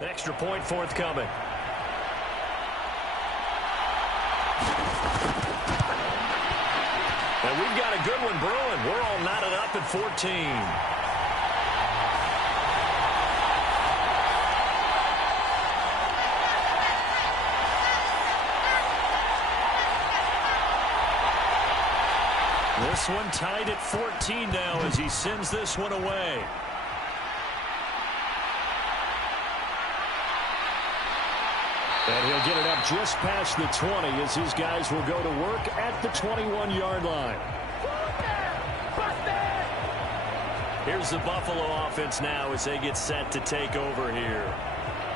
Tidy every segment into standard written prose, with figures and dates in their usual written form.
Extra point forthcoming. And we've got a good one brewing. We're all knotted up at 14. This one tied at 14 now as he sends this one away. And he'll get it up just past the 20 as his guys will go to work at the 21-yard line. Here's the Buffalo offense now as they get set to take over here.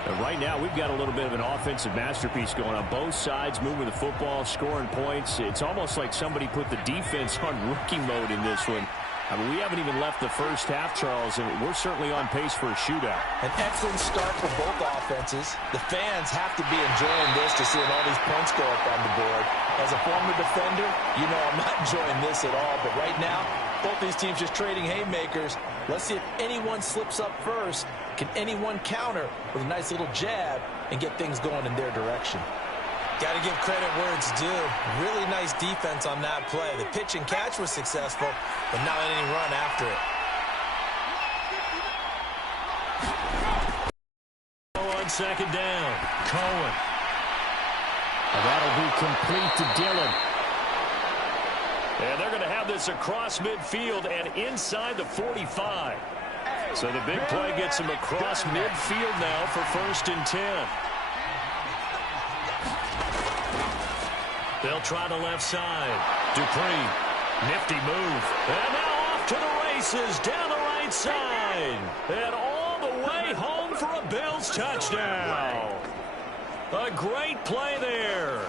And right now, we've got a little bit of an offensive masterpiece going on. Both sides moving the football, scoring points. It's almost like somebody put the defense on rookie mode in this one. I mean, we haven't even left the first half, Charles, and we're certainly on pace for a shootout. An excellent start for both offenses. The fans have to be enjoying this to seeing all these points go up on the board. As a former defender, you know I'm not enjoying this at all. But right now, both these teams just trading haymakers. Let's see if anyone slips up first. Can anyone counter with a nice little jab and get things going in their direction? Got to give credit where it's due. Really nice defense on that play. The pitch and catch was successful, but not any run after it. On second down, Cohen. That'll be complete to Dillon. And they're going to have this across midfield and inside the 45. So the big play gets him across midfield now for 1st and 10. They'll try the left side. Dupree, nifty move. And now off to the races down the right side. And all the way home for a Bills touchdown. A great play there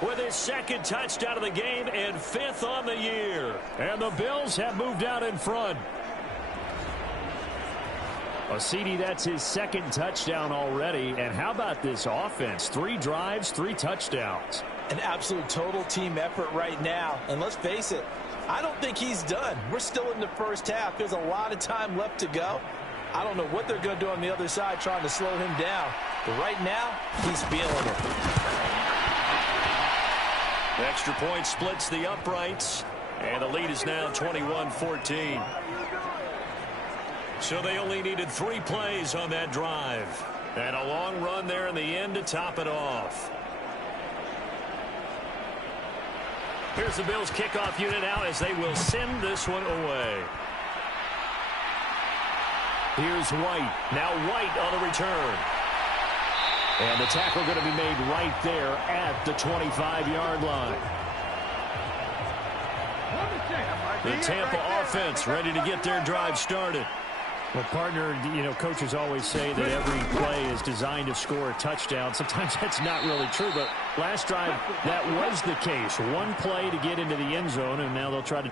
with his 2nd touchdown of the game and 5th on the year. And the Bills have moved out in front. CD, that's his 2nd touchdown already. And how about this offense? 3 drives, 3 touchdowns. An absolute total team effort right now. And let's face it, I don't think he's done. We're still in the first half. There's a lot of time left to go. I don't know what they're going to do on the other side trying to slow him down. But right now, he's feeling it. Extra point splits the uprights. And the lead is now 21-14. So they only needed 3 plays on that drive. And a long run there in the end to top it off. Here's the Bills kickoff unit out as they will send this one away. Here's White. Now White on the return. And the tackle going to be made right there at the 25-yard line. The Tampa offense ready to get their drive started. Well, partner, you know, coaches always say that every play is designed to score a touchdown. Sometimes that's not really true, but last drive, that was the case. 1 play to get into the end zone, and now they'll try to...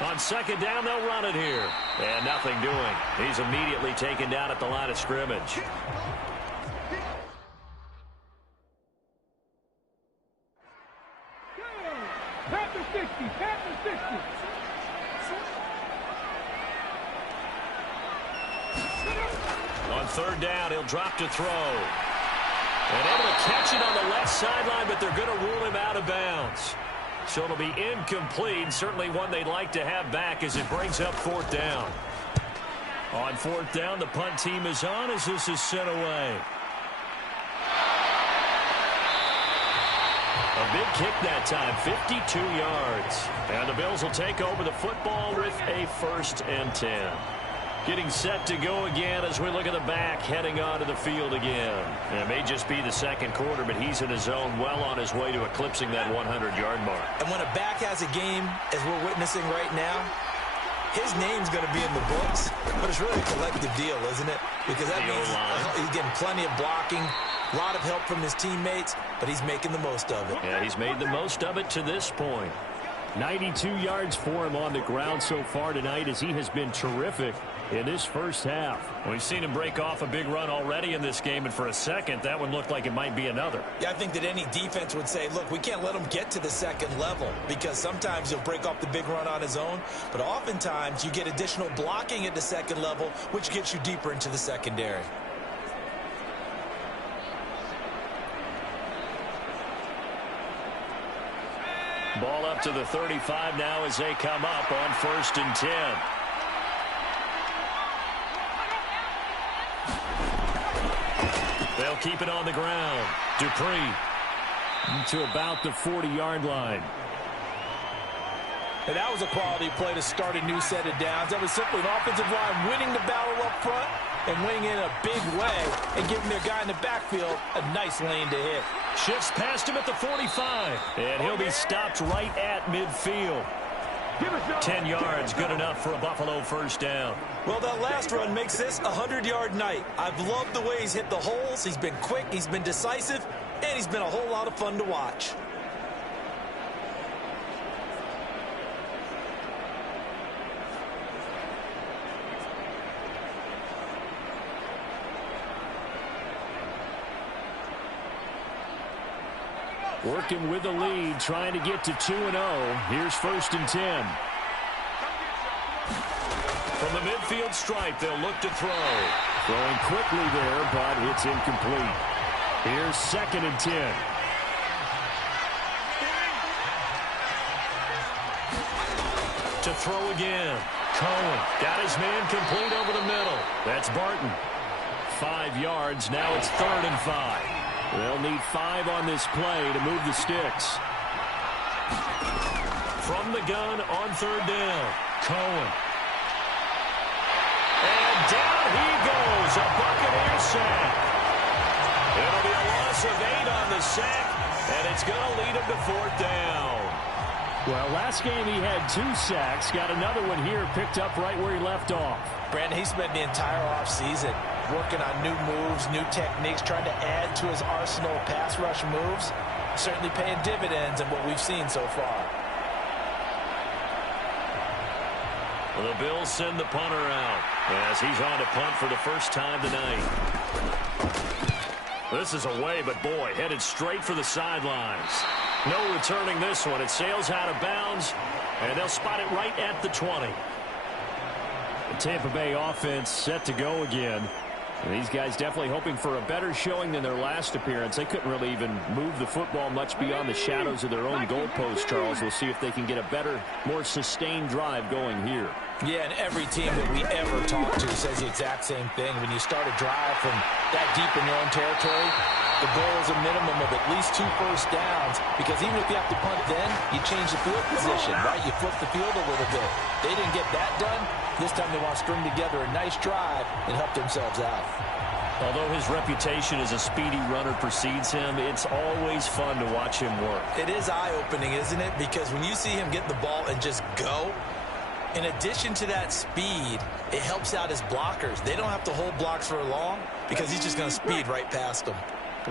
On second down, they'll run it here. And nothing doing. He's immediately taken down at the line of scrimmage. On 3rd down, he'll drop to throw. And able to catch it on the left sideline, but they're going to rule him out of bounds. So it'll be incomplete. Certainly one they'd like to have back as it brings up 4th down. On 4th down, the punt team is on as this is sent away. A big kick that time, 52 yards. And the Bills will take over the football with a 1st and 10. Getting set to go again as we look at the back heading onto the field again. And it may just be the 2nd quarter, but he's in his zone well on his way to eclipsing that 100-yard mark. And when a back has a game, as we're witnessing right now, his name's going to be in the books, but it's really a collective deal, isn't it? Because that means he's getting plenty of blocking, a lot of help from his teammates, but he's making the most of it. Yeah, he's made the most of it to this point. 92 yards for him on the ground so far tonight as he has been terrific in this first half. We've seen him break off a big run already in this game, and for a second, that one looked like it might be another. Yeah, I think that any defense would say, look, we can't let him get to the second level because sometimes he'll break off the big run on his own, but oftentimes you get additional blocking at the second level, which gets you deeper into the secondary. Ball up to the 35 now as they come up on 1st and 10. They'll keep it on the ground. Dupree to about the 40-yard line. And that was a quality play to start a new set of downs. That was simply an offensive line winning the battle up front and winning in a big way and giving their guy in the backfield a nice lane to hit. Shifts past him at the 45. And he'll be stopped right at midfield. 10 yards, good enough for a Buffalo first down. Well, that last run makes this a 100-yard night. I've loved the way he's hit the holes. He's been quick, he's been decisive, and he's been a whole lot of fun to watch. Working with the lead, trying to get to 2-0. Here's 1st and 10. From the midfield stripe, they'll look to throw. Throwing quickly there, but it's incomplete. Here's 2nd and 10. To throw again. Cohen got his man complete over the middle. That's Barton. 5 yards. Now it's 3rd and 5. They'll need 5 on this play to move the sticks. From the gun on 3rd down. Cohen. And down he goes. A Buccaneer sack. It'll be a loss of 8 on the sack, and it's going to lead him to 4th down. Well, last game he had 2 sacks. Got another one here picked up right where he left off. Brandon, he spent the entire offseason working on new moves, new techniques, trying to add to his arsenal of pass rush moves. Certainly paying dividends in what we've seen so far. Well, the Bills send the punter out as he's on to punt for the first time tonight. This is away, but boy, headed straight for the sidelines. No returning this one. It sails out of bounds, and they'll spot it right at the 20. The Tampa Bay offense set to go again. And these guys definitely hoping for a better showing than their last appearance. They couldn't really even move the football much beyond the shadows of their own goalpost, Charles. We'll see if they can get a better, more sustained drive going here. Yeah, and every team that we ever talk to says the exact same thing. When you start a drive from that deep in your own territory, the goal is a minimum of at least 2 first downs, because even if you have to punt then, you change the field position, right? You flip the field a little bit. They didn't get that done. This time they want to string together a nice drive and help themselves out. Although his reputation as a speedy runner precedes him, it's always fun to watch him work. It is eye-opening, isn't it? Because when you see him get the ball and just go, in addition to that speed, it helps out his blockers. They don't have to hold blocks for long because he's just going to speed right past them.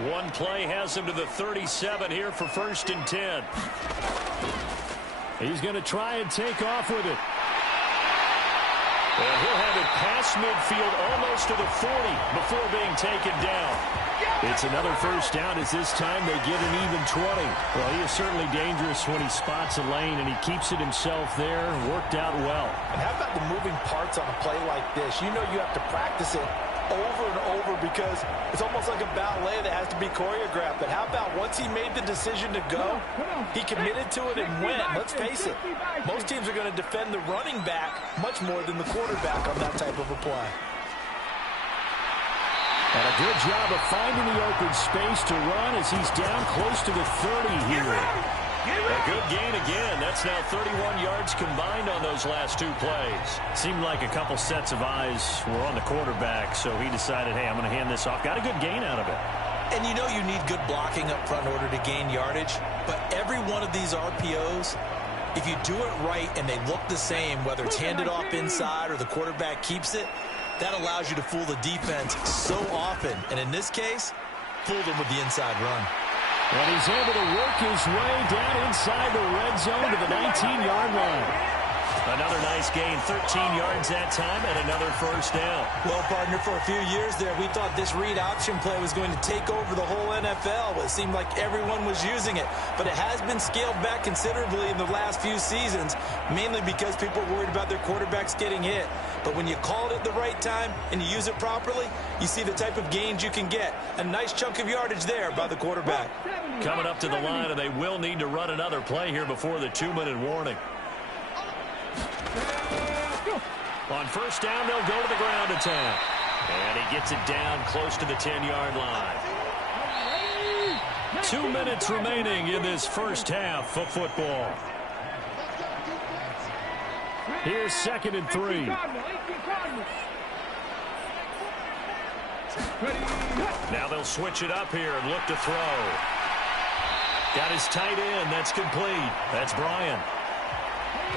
One play has him to the 37 here for 1st and 10. He's going to try and take off with it. And he'll have it past midfield almost to the 40 before being taken down. It's another first down as this time they get an even 20. Well, he is certainly dangerous when he spots a lane, and he keeps it himself there. Worked out well. And how about the moving parts on a play like this? You know you have to practice it over and over because it's almost like a ballet that has to be choreographed. But how about once he made the decision to go, he committed to it and went. Let's face it, most teams are going to defend the running back much more than the quarterback on that type of a play. And a good job of finding the open space to run as he's down close to the 30 here. A good gain again. That's now 31 yards combined on those last 2 plays. Seemed like a couple sets of eyes were on the quarterback, so he decided, hey, I'm going to hand this off. Got a good gain out of it. And you know you need good blocking up front in order to gain yardage, but every one of these RPOs, if you do it right and they look the same, whether it's handed off inside or the quarterback keeps it, that allows you to fool the defense so often. And in this case, fooled them with the inside run. And he's able to work his way down inside the red zone to the 19-yard line. Another nice gain, 13 yards that time, and another first down. Well, partner, for a few years there, we thought this read option play was going to take over the whole NFL. It seemed like everyone was using it, but it has been scaled back considerably in the last few seasons, mainly because people are worried about their quarterbacks getting hit. But when you call it at the right time and you use it properly, you see the type of gains you can get. A nice chunk of yardage there by the quarterback. Coming up to the line, and they will need to run another play here before the 2-minute warning. On first down, they'll go to the ground attack. And he gets it down close to the 10-yard line. 2 minutes remaining in this first half of football. Here's 2nd and 3. Now they'll switch it up here and look to throw. Got his tight end. That's complete. That's Bryant.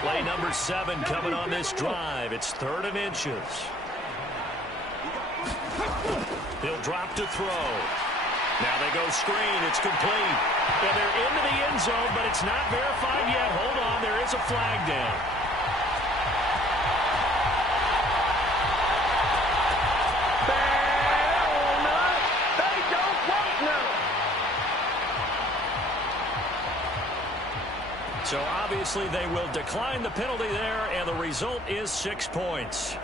Play number 7 coming on this drive. It's 3rd and inches. He'll drop to throw. Now they go screen. It's complete. And they're into the end zone, but it's not verified yet. Hold on. There is a flag down. So obviously they will decline the penalty there, and the result is 6 points.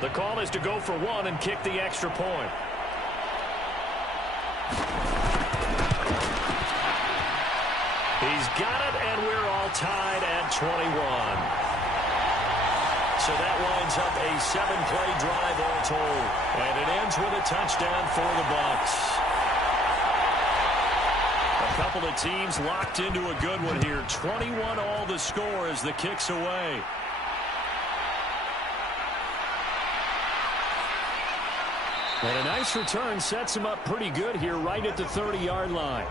The call is to go for 1 and kick the extra point. He's got it, and we're all tied at 21. So that winds up a 7-play drive all told. And it ends with a touchdown for the Bucs. A couple of teams locked into a good one here. 21 all the score as the kick's away. And a nice return sets him up pretty good here right at the 30-yard line.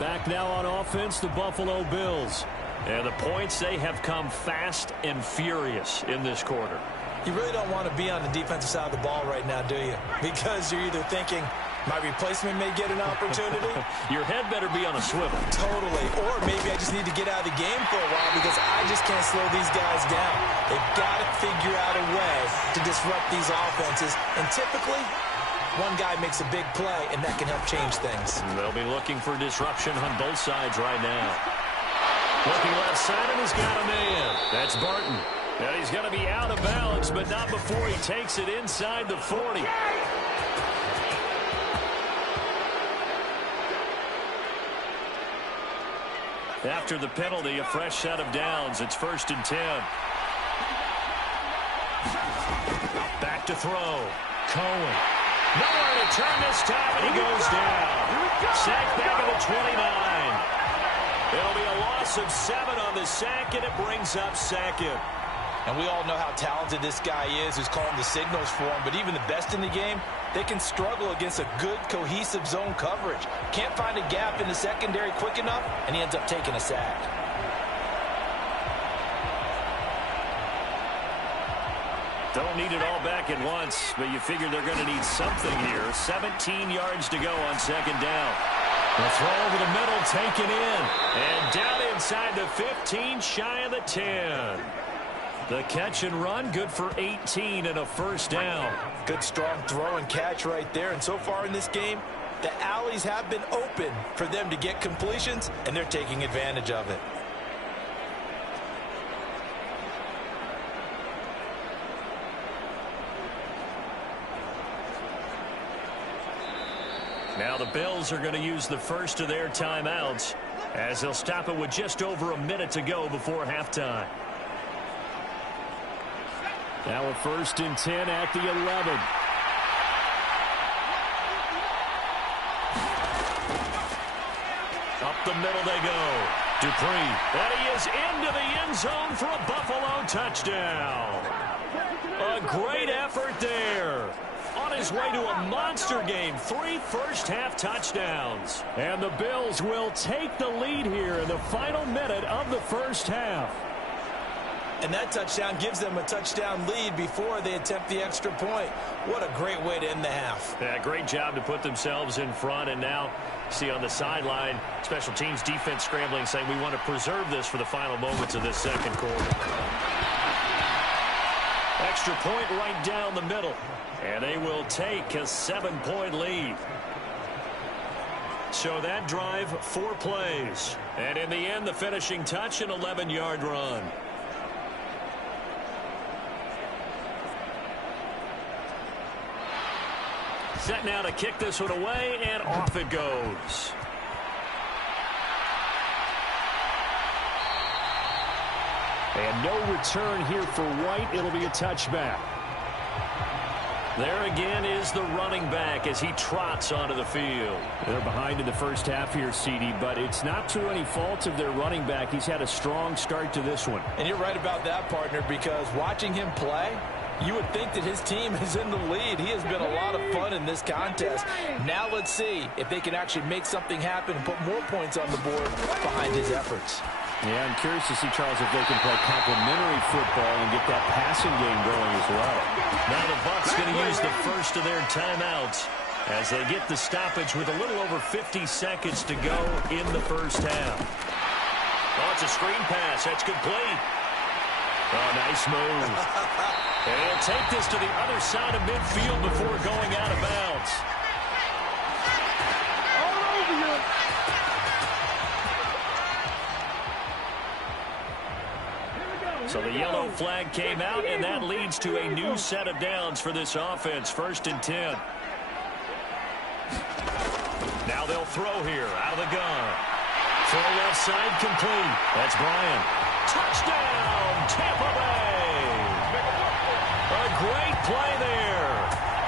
Back now on offense, the Buffalo Bills. And the points, they have come fast and furious in this quarter. You really don't want to be on the defensive side of the ball right now, do you? Because you're either thinking, my replacement may get an opportunity. Your head better be on a swivel. Totally. Or maybe I just need to get out of the game for a while because I just can't slow these guys down. They've got to figure out a way to disrupt these offenses. And typically, one guy makes a big play, and that can help change things. They'll be looking for disruption on both sides right now. Looking left side, and he's got a man. That's Barton. And he's going to be out of bounds, but not before he takes it inside the 40. After the penalty, a fresh set of downs. It's 1st and 10. Back to throw. Cohen. Nowhere to turn this time, and he goes down. Sack back at the 29. It'll be a loss of 7 on the sack, and it brings up 2nd. And we all know how talented this guy is who's calling the signals for him, but even the best in the game, they can struggle against a good, cohesive zone coverage. Can't find a gap in the secondary quick enough, and he ends up taking a sack. Don't need it all back at once, but you figure they're going to need something here. 17 yards to go on 2nd down. The throw over the middle, taken in. And down inside the 15, shy of the 10. The catch and run, good for 18 and a first down. Good strong throw and catch right there. And so far in this game, the alleys have been open for them to get completions, and they're taking advantage of it. Now the Bills are going to use the first of their timeouts as they'll stop it with just over a minute to go before halftime. Now a 1st and 10 at the 11. Up the middle they go. Dupree. And he is into the end zone for a Buffalo touchdown. A great effort there. On his way to a monster game. 3 first-half touchdowns. And the Bills will take the lead here in the final minute of the first half. And that touchdown gives them a touchdown lead before they attempt the extra point. What a great way to end the half. Yeah, great job to put themselves in front. And now, see on the sideline, special teams defense scrambling, saying we want to preserve this for the final moments of this second quarter. Extra point right down the middle. And they will take a 7-point lead. So that drive, 4 plays. And in the end, the finishing touch, an 11-yard run. Set now to kick this one away, and off it goes. And no return here for White. It'll be a touchback. There again is the running back as he trots onto the field. They're behind in the first half here, CD, but it's not through any fault of their running back. He's had a strong start to this one. And you're right about that, partner, because watching him play, you would think that his team is in the lead. He has been a lot of fun in this contest. Now let's see if they can actually make something happen and put more points on the board behind his efforts. Yeah, I'm curious to see, Charles, if they can play complementary football and get that passing game going as well. Now the Bucs going to use the first of their timeouts as they get the stoppage with a little over 50 seconds to go in the first half. Oh, it's a screen pass. That's complete. Oh, nice move. And he'll take this to the other side of midfield before going out of bounds. All over you. So the yellow flag came out, and that leads to a new set of downs for this offense. 1st and 10. Now they'll throw here out of the gun. Throw left side complete. That's Bryant. Touchdown, Tampa Bay. A great play there.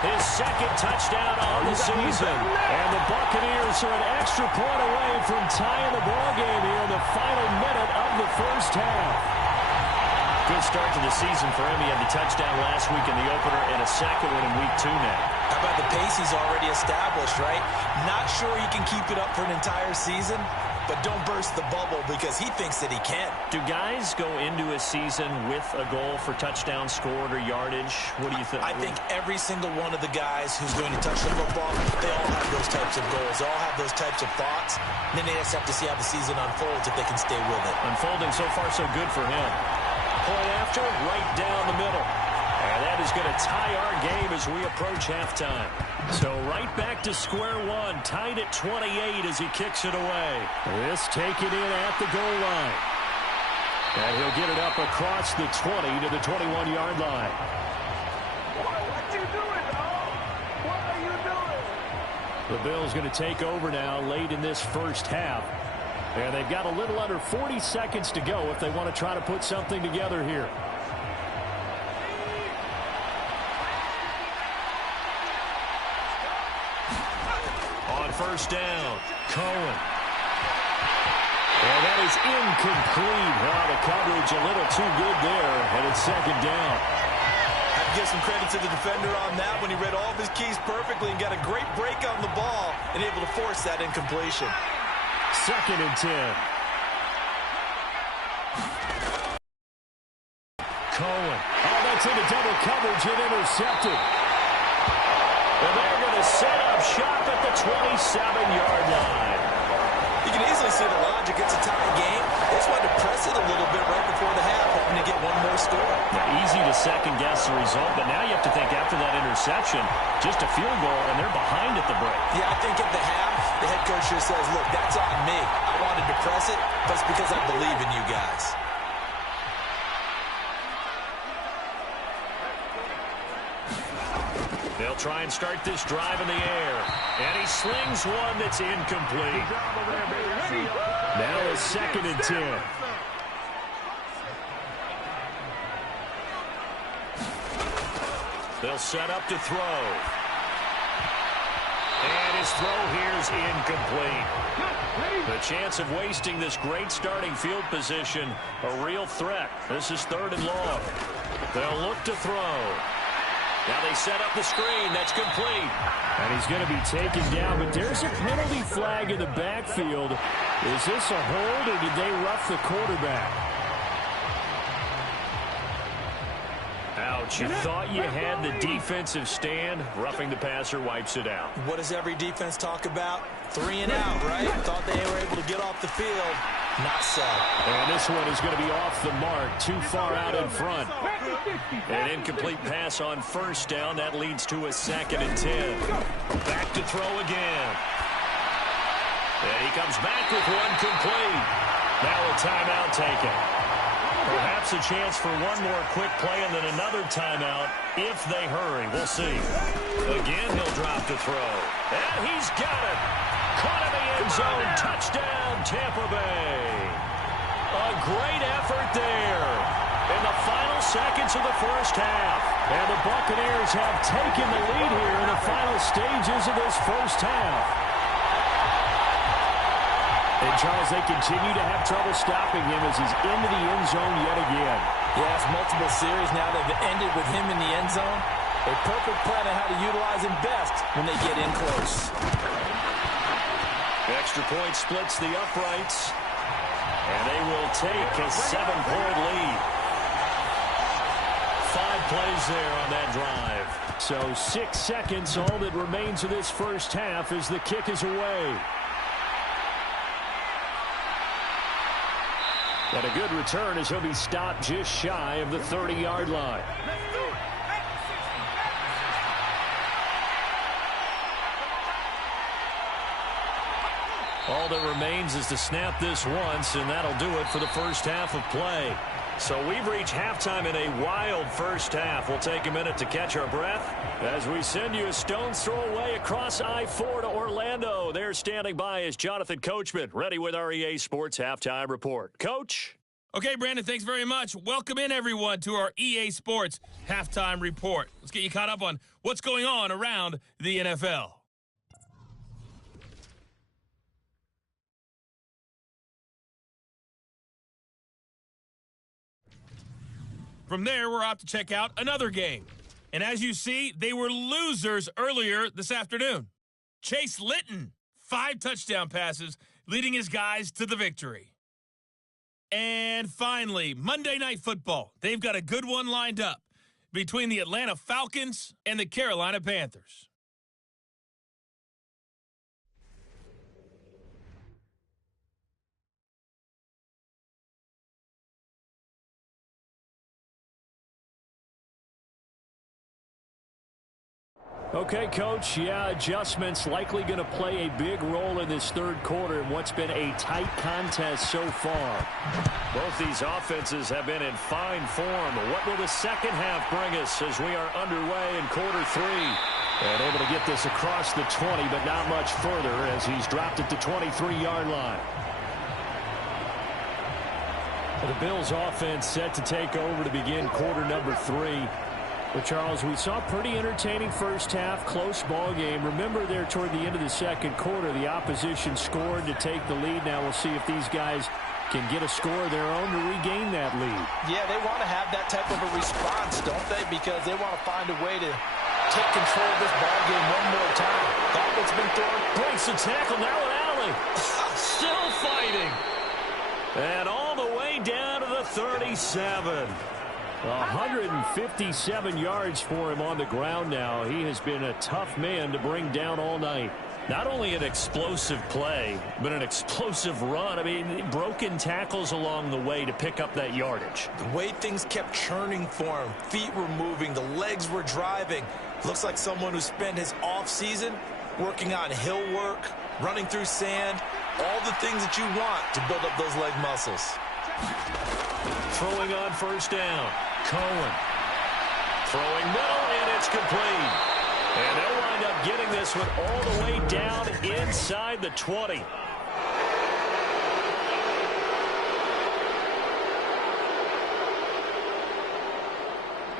His 2nd touchdown on the season. And the Buccaneers are an extra point away from tying the ball game here in the final minute of the first half. Good start to the season for him. He had the touchdown last week in the opener and a second one in week 2 now. How about the pace he's already established, right? Not sure he can keep it up for an entire season, but don't burst the bubble because he thinks that he can. Do guys go into a season with a goal for touchdown scored or yardage? What do you think? I think every single one of the guys who's going to touch the football, they all have those types of goals. They all have those types of thoughts. And then they just have to see how the season unfolds if they can stay with it. Unfolding so far so good for him. Point after, right down the middle. And that is going to tie our game as we approach halftime. So right back to square one, tied at 28 as he kicks it away. This taken in at the goal line. And he'll get it up across the 20 to the 21-yard line. What you doing, dog? What are you doing? The Bills going to take over now late in this first half. And they've got a little under 40 seconds to go if they want to try to put something together here. On 1st down, Cohen. And that is incomplete. Oh, the coverage a little too good there, and it's 2nd down. I have to give some credit to the defender on that when he read all of his keys perfectly and got a great break on the ball and able to force that incompletion. 2nd and 10. Cohen. Oh, that's into double coverage and intercepted. And they're going to set up shop at the 27-yard line. You can easily see the logic. It's a tie game. They just wanted to press it a little bit right before the half, hoping to get one more score. Now, easy to second-guess the result, but now you have to think after that interception, just a field goal, and they're behind at the break. Yeah, I think at the half, the head coach just says, look, that's on me. I wanted to press it, but it's because I believe in you guys. They'll try and start this drive in the air. And he slings one that's incomplete. Now it's 2nd and 10. They'll set up to throw. And his throw here's incomplete. The chance of wasting this great starting field position, a real threat. This is 3rd and long. They'll look to throw. Now they set up the screen. That's complete. And he's going to be taken down, but there's a penalty flag in the backfield. Is this a hold, or did they rough the quarterback? Ouch. You thought you had the defensive stand. Roughing the passer wipes it out. What does every defense talk about? 3 and out, right? Thought they were able to get off the field. Not so. And this one is going to be off the mark. Too far out in front. An incomplete pass on first down. That leads to a 2nd and 10. Back to throw again. And he comes back with one complete. Now a timeout taken. Perhaps a chance for one more quick play and then another timeout if they hurry. We'll see. Again, he'll drop to throw. And he's got it. Caught in the end zone. Touchdown, Tampa Bay. A great effort there in the final seconds of the first half. And the Buccaneers have taken the lead here in the final stages of this first half. And, Charles, they continue to have trouble stopping him as he's into the end zone yet again. Yes, multiple series now that have ended with him in the end zone. A perfect plan on how to utilize him best when they get in close. Extra point splits the uprights. And they will take a 7-point lead. 5 plays there on that drive. So 6 seconds, all that remains of this first half as the kick is away. And a good return as he'll be stopped just shy of the 30-yard line. All that remains is to snap this once, and that'll do it for the first half of play. So we've reached halftime in a wild first half. We'll take a minute to catch our breath as we send you a stone's throw away across I-4 to Orlando. There standing by is Jonathan Coachman, ready with our EA Sports Halftime Report. Coach? Okay, Brandon, thanks very much. Welcome in, everyone, to our EA Sports Halftime Report. Let's get you caught up on what's going on around the NFL. From there, we're off to check out another game. And as you see, they were losers earlier this afternoon. Chase Litton, 5 touchdown passes, leading his guys to the victory. And finally, Monday Night Football. They've got a good one lined up between the Atlanta Falcons and the Carolina Panthers. Okay, Coach, adjustments likely going to play a big role in this third quarter in what's been a tight contest so far. Both these offenses have been in fine form. What will the second half bring us as we are underway in quarter 3? And able to get this across the 20, but not much further as he's dropped at the 23-yard line. The Bills offense set to take over to begin quarter number 3. But, Charles, we saw a pretty entertaining first half, close ball game. Remember there toward the end of the second quarter, the opposition scored to take the lead. Now we'll see if these guys can get a score of their own to regain that lead. Yeah, they want to have that type of a response, don't they? Because they want to find a way to take control of this ball game one more time. Gauntlet's been thrown. Breaks the tackle. Now an alley. Still fighting. And all the way down to the 37. 157 yards for him on the ground now. He has been a tough man to bring down all night. Not only an explosive play, but an explosive run. I mean, broken tackles along the way to pick up that yardage. The way things kept churning for him, feet were moving, the legs were driving. Looks like someone who spent his offseason working on hill work, running through sand, all the things that you want to build up those leg muscles. Throwing on first down. Cohen. Throwing middle, and it's complete. And they'll wind up getting this one all the way down inside the 20.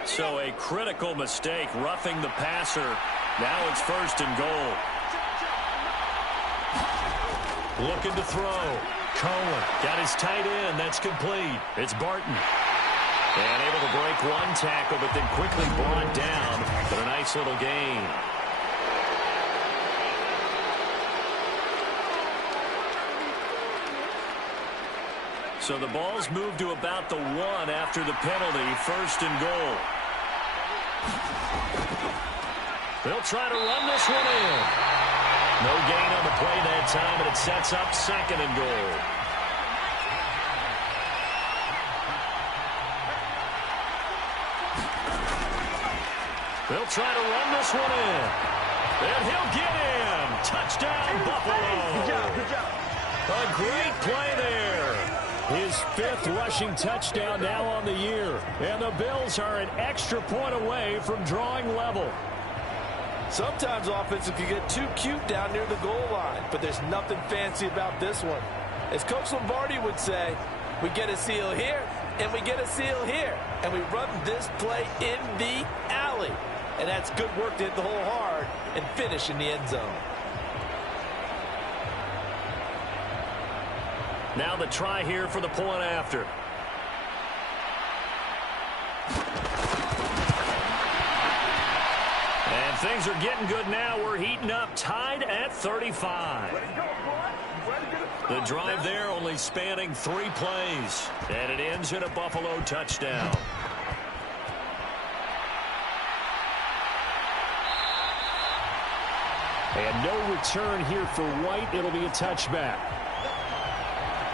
So a critical mistake, roughing the passer. Now it's 1st and goal. Looking to throw. Cohen got his tight end. That's complete. It's Barton. And able to break one tackle, but then quickly brought down But a nice little gain. So the ball's moved to about the 1 after the penalty. 1st and goal. They'll try to run this one in. No gain on the play that time, and it sets up 2nd and goal. They'll try to run this one in. And he'll get in. Touchdown, Buffalo. Good job, good job. A great play there. His 5th rushing touchdown now on the year. And the Bills are an extra point away from drawing level. Sometimes offenses can get too cute down near the goal line, but there's nothing fancy about this one. As Coach Lombardi would say, we get a seal here, and we get a seal here, and we run this play in the alley. And that's good work to hit the hole hard and finish in the end zone. Now the try here for the point after. And things are getting good now. We're heating up, tied at 35. The drive there only spanning 3 plays. And it ends in a Buffalo touchdown. And no return here for White. It'll be a touchback.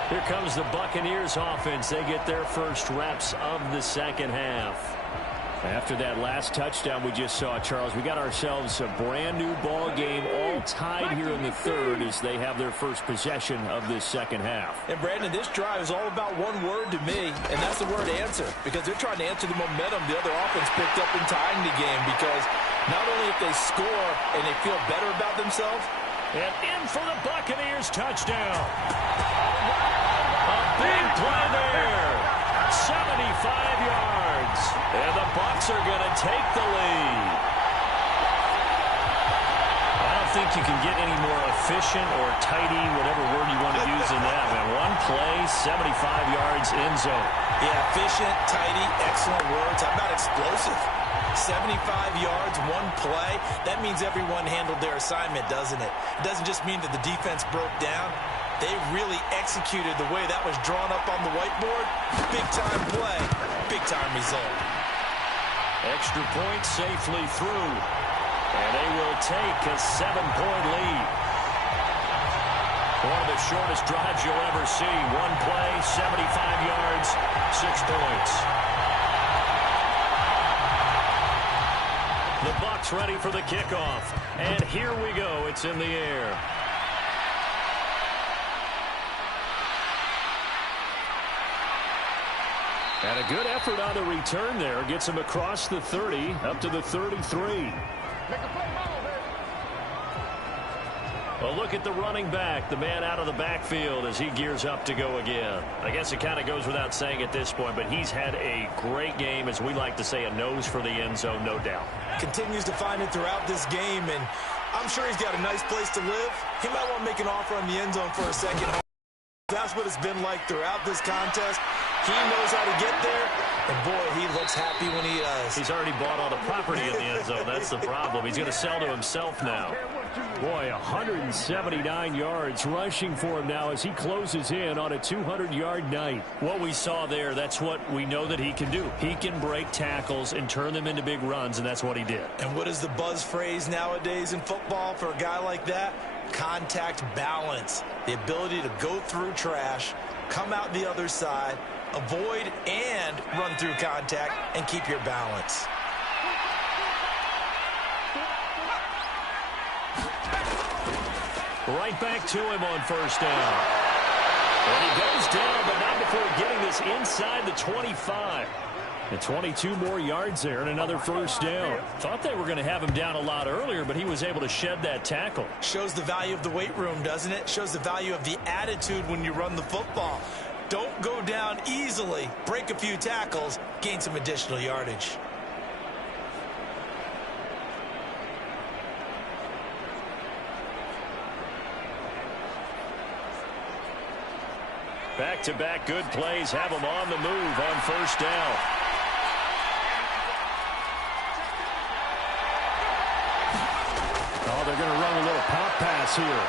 Here comes the Buccaneers offense. They get their first reps of the second half. After that last touchdown we just saw, Charles, we got ourselves a brand new ball game, all tied here in the 3rd as they have their first possession of this second half. And Brandon, this drive is all about one word to me, and that's the word answer, because they're trying to answer the momentum the other offense picked up in tying the game, because not only if they score and they feel better about themselves. And in for the Buccaneers touchdown. A big play there. 75 yards. And the Bucs are going to take the lead. I don't think you can get any more efficient or tidy, whatever word you want to use in that. Man, one play, 75 yards, end zone. Yeah, efficient, tidy, excellent words. How about explosive? 75 yards, one play. That means everyone handled their assignment, doesn't it? It doesn't just mean that the defense broke down. They really executed the way that was drawn up on the whiteboard. Big-time play, big-time result. Extra point safely through. And they will take a 7-point lead. One of the shortest drives you'll ever see. One play, 75 yards, 6 points. The Bucs ready for the kickoff. And here we go. It's in the air. And a good effort on the return there. Gets him across the 30, up to the 33. Well, look at the running back, the man out of the backfield as he gears up to go again. I guess it kind of goes without saying at this point, but he's had a great game, as we like to say, a nose for the end zone, no doubt. Continues to find it throughout this game, and I'm sure he's got a nice place to live. He might want to make an offer on the end zone for a second home. That's what it's been like throughout this contest. He knows how to get there, and boy, he looks happy when he does. He's already bought all the property in the end zone. That's the problem. He's going to sell to himself now. Boy, 179 yards rushing for him now as he closes in on a 200-yard night. What we saw there, that's what we know that he can do. He can break tackles and turn them into big runs, and that's what he did. And what is the buzz phrase nowadays in football for a guy like that? Contact balance. The ability to go through trash, come out the other side, avoid and run through contact, and keep your balance. Right back to him on first down. And he goes down, but not before getting this inside the 25. And 22 more yards there and another first down. Thought they were going to have him down a lot earlier, but he was able to shed that tackle. Shows the value of the weight room, doesn't it? Shows the value of the attitude when you run the football. Don't go down easily. Break a few tackles. Gain some additional yardage. Back-to-back good plays have him on the move on first down. pass here.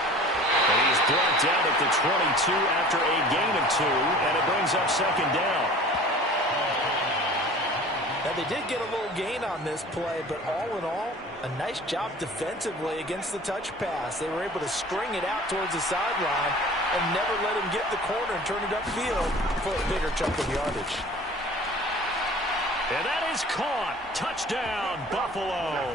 And he's brought down at the 22 after a gain of 2, and it brings up second down. Now, they did get a little gain on this play, but all in all, a nice job defensively against the touch pass. They were able to string it out towards the sideline and never let him get the corner and turn it upfield for a bigger chunk of yardage. And that is caught. Touchdown, Buffalo.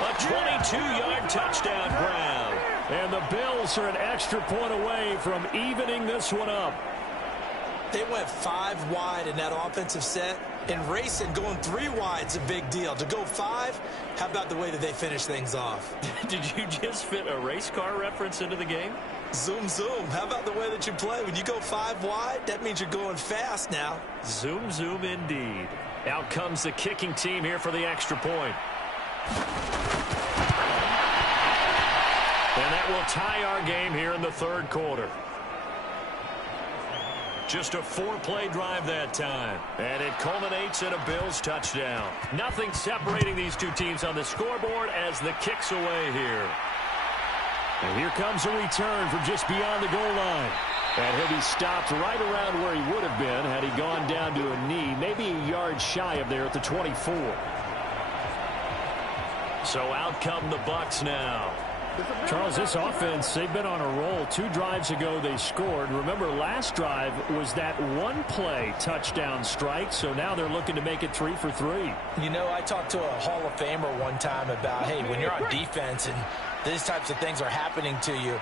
A 22-yard touchdown grab. And the Bills are an extra point away from evening this one up. They went 5 wide in that offensive set, and racing going 3 wide is a big deal. To go 5, how about the way that they finish things off? Did you just fit a race car reference into the game? Zoom, zoom. How about the way that you play? When you go 5 wide, that means you're going fast now. Zoom, zoom indeed. Out comes the kicking team here for the extra point. And that will tie our game here in the third quarter. Just a 4-play drive that time. And it culminates in a Bills touchdown. Nothing separating these two teams on the scoreboard as the kick's away here. And here comes a return from just beyond the goal line. And he'll be stopped right around where he would have been had he gone down to a knee, maybe a yard shy of there at the 24. So out come the Bucs now. Charles, this offense, they've been on a roll. 2 drives ago they scored. Remember, last drive was that 1-play touchdown strike, so now they're looking to make it 3 for 3. You know, I talked to a Hall of Famer one time about, hey, when you're on defense and these types of things are happening to you,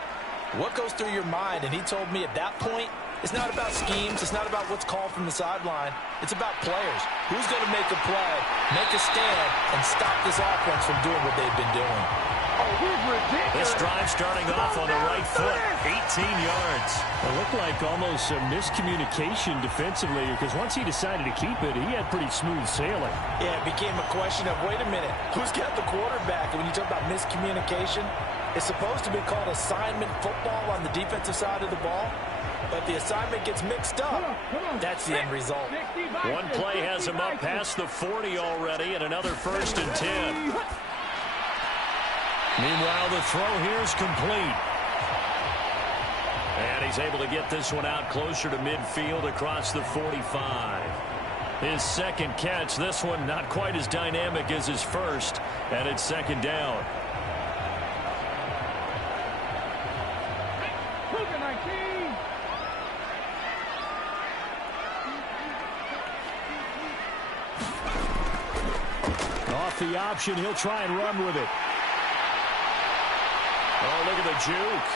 what goes through your mind? And he told me at that point, it's not about schemes. It's not about what's called from the sideline. It's about players. Who's going to make a play, make a stand, and stop this offense from doing what they've been doing? This drive starting off on the right foot, 18 yards. It looked like almost a miscommunication defensively because once he decided to keep it, he had pretty smooth sailing. Yeah, it became a question of, wait a minute, who's got the quarterback? And when you talk about miscommunication, it's supposed to be called assignment football on the defensive side of the ball. But the assignment gets mixed up. That's the end result. One play has him up past the 40 already, and another 1st and 10. Meanwhile, the throw here is complete. And he's able to get this one out closer to midfield across the 45. His second catch, this one not quite as dynamic as his first, and it's second down. Off the option, he'll try and run with it. Oh, look at the juke.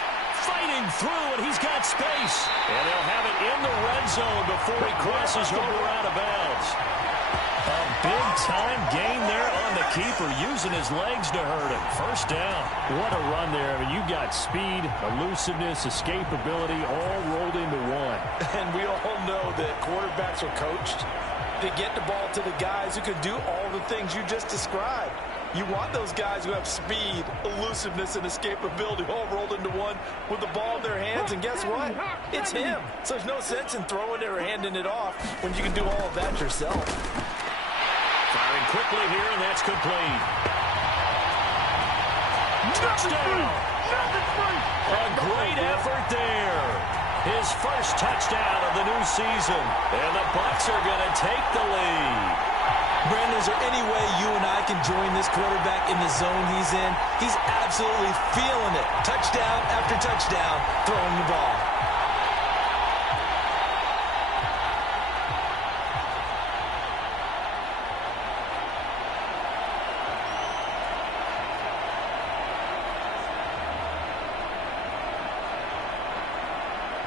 Fighting through, and he's got space. And they'll have it in the red zone before he crosses over out of bounds. A big-time gain there on the keeper, using his legs to hurt him. First down. What a run there. I mean, you got speed, elusiveness, escapability, all rolled into one. And we all know that quarterbacks are coached to get the ball to the guys who can do all the things you just described. You want those guys who have speed, elusiveness, and escapability all rolled into one with the ball in their hands. And guess what? It's him. So there's no sense in throwing it or handing it off when you can do all of that yourself. Firing quickly here, and that's complete. Touchdown! A great effort there. His first touchdown of the new season. And the Bucs are going to take the lead. Brandon, is there any way you and I can join this quarterback in the zone he's in? He's absolutely feeling it. Touchdown after touchdown, throwing the ball.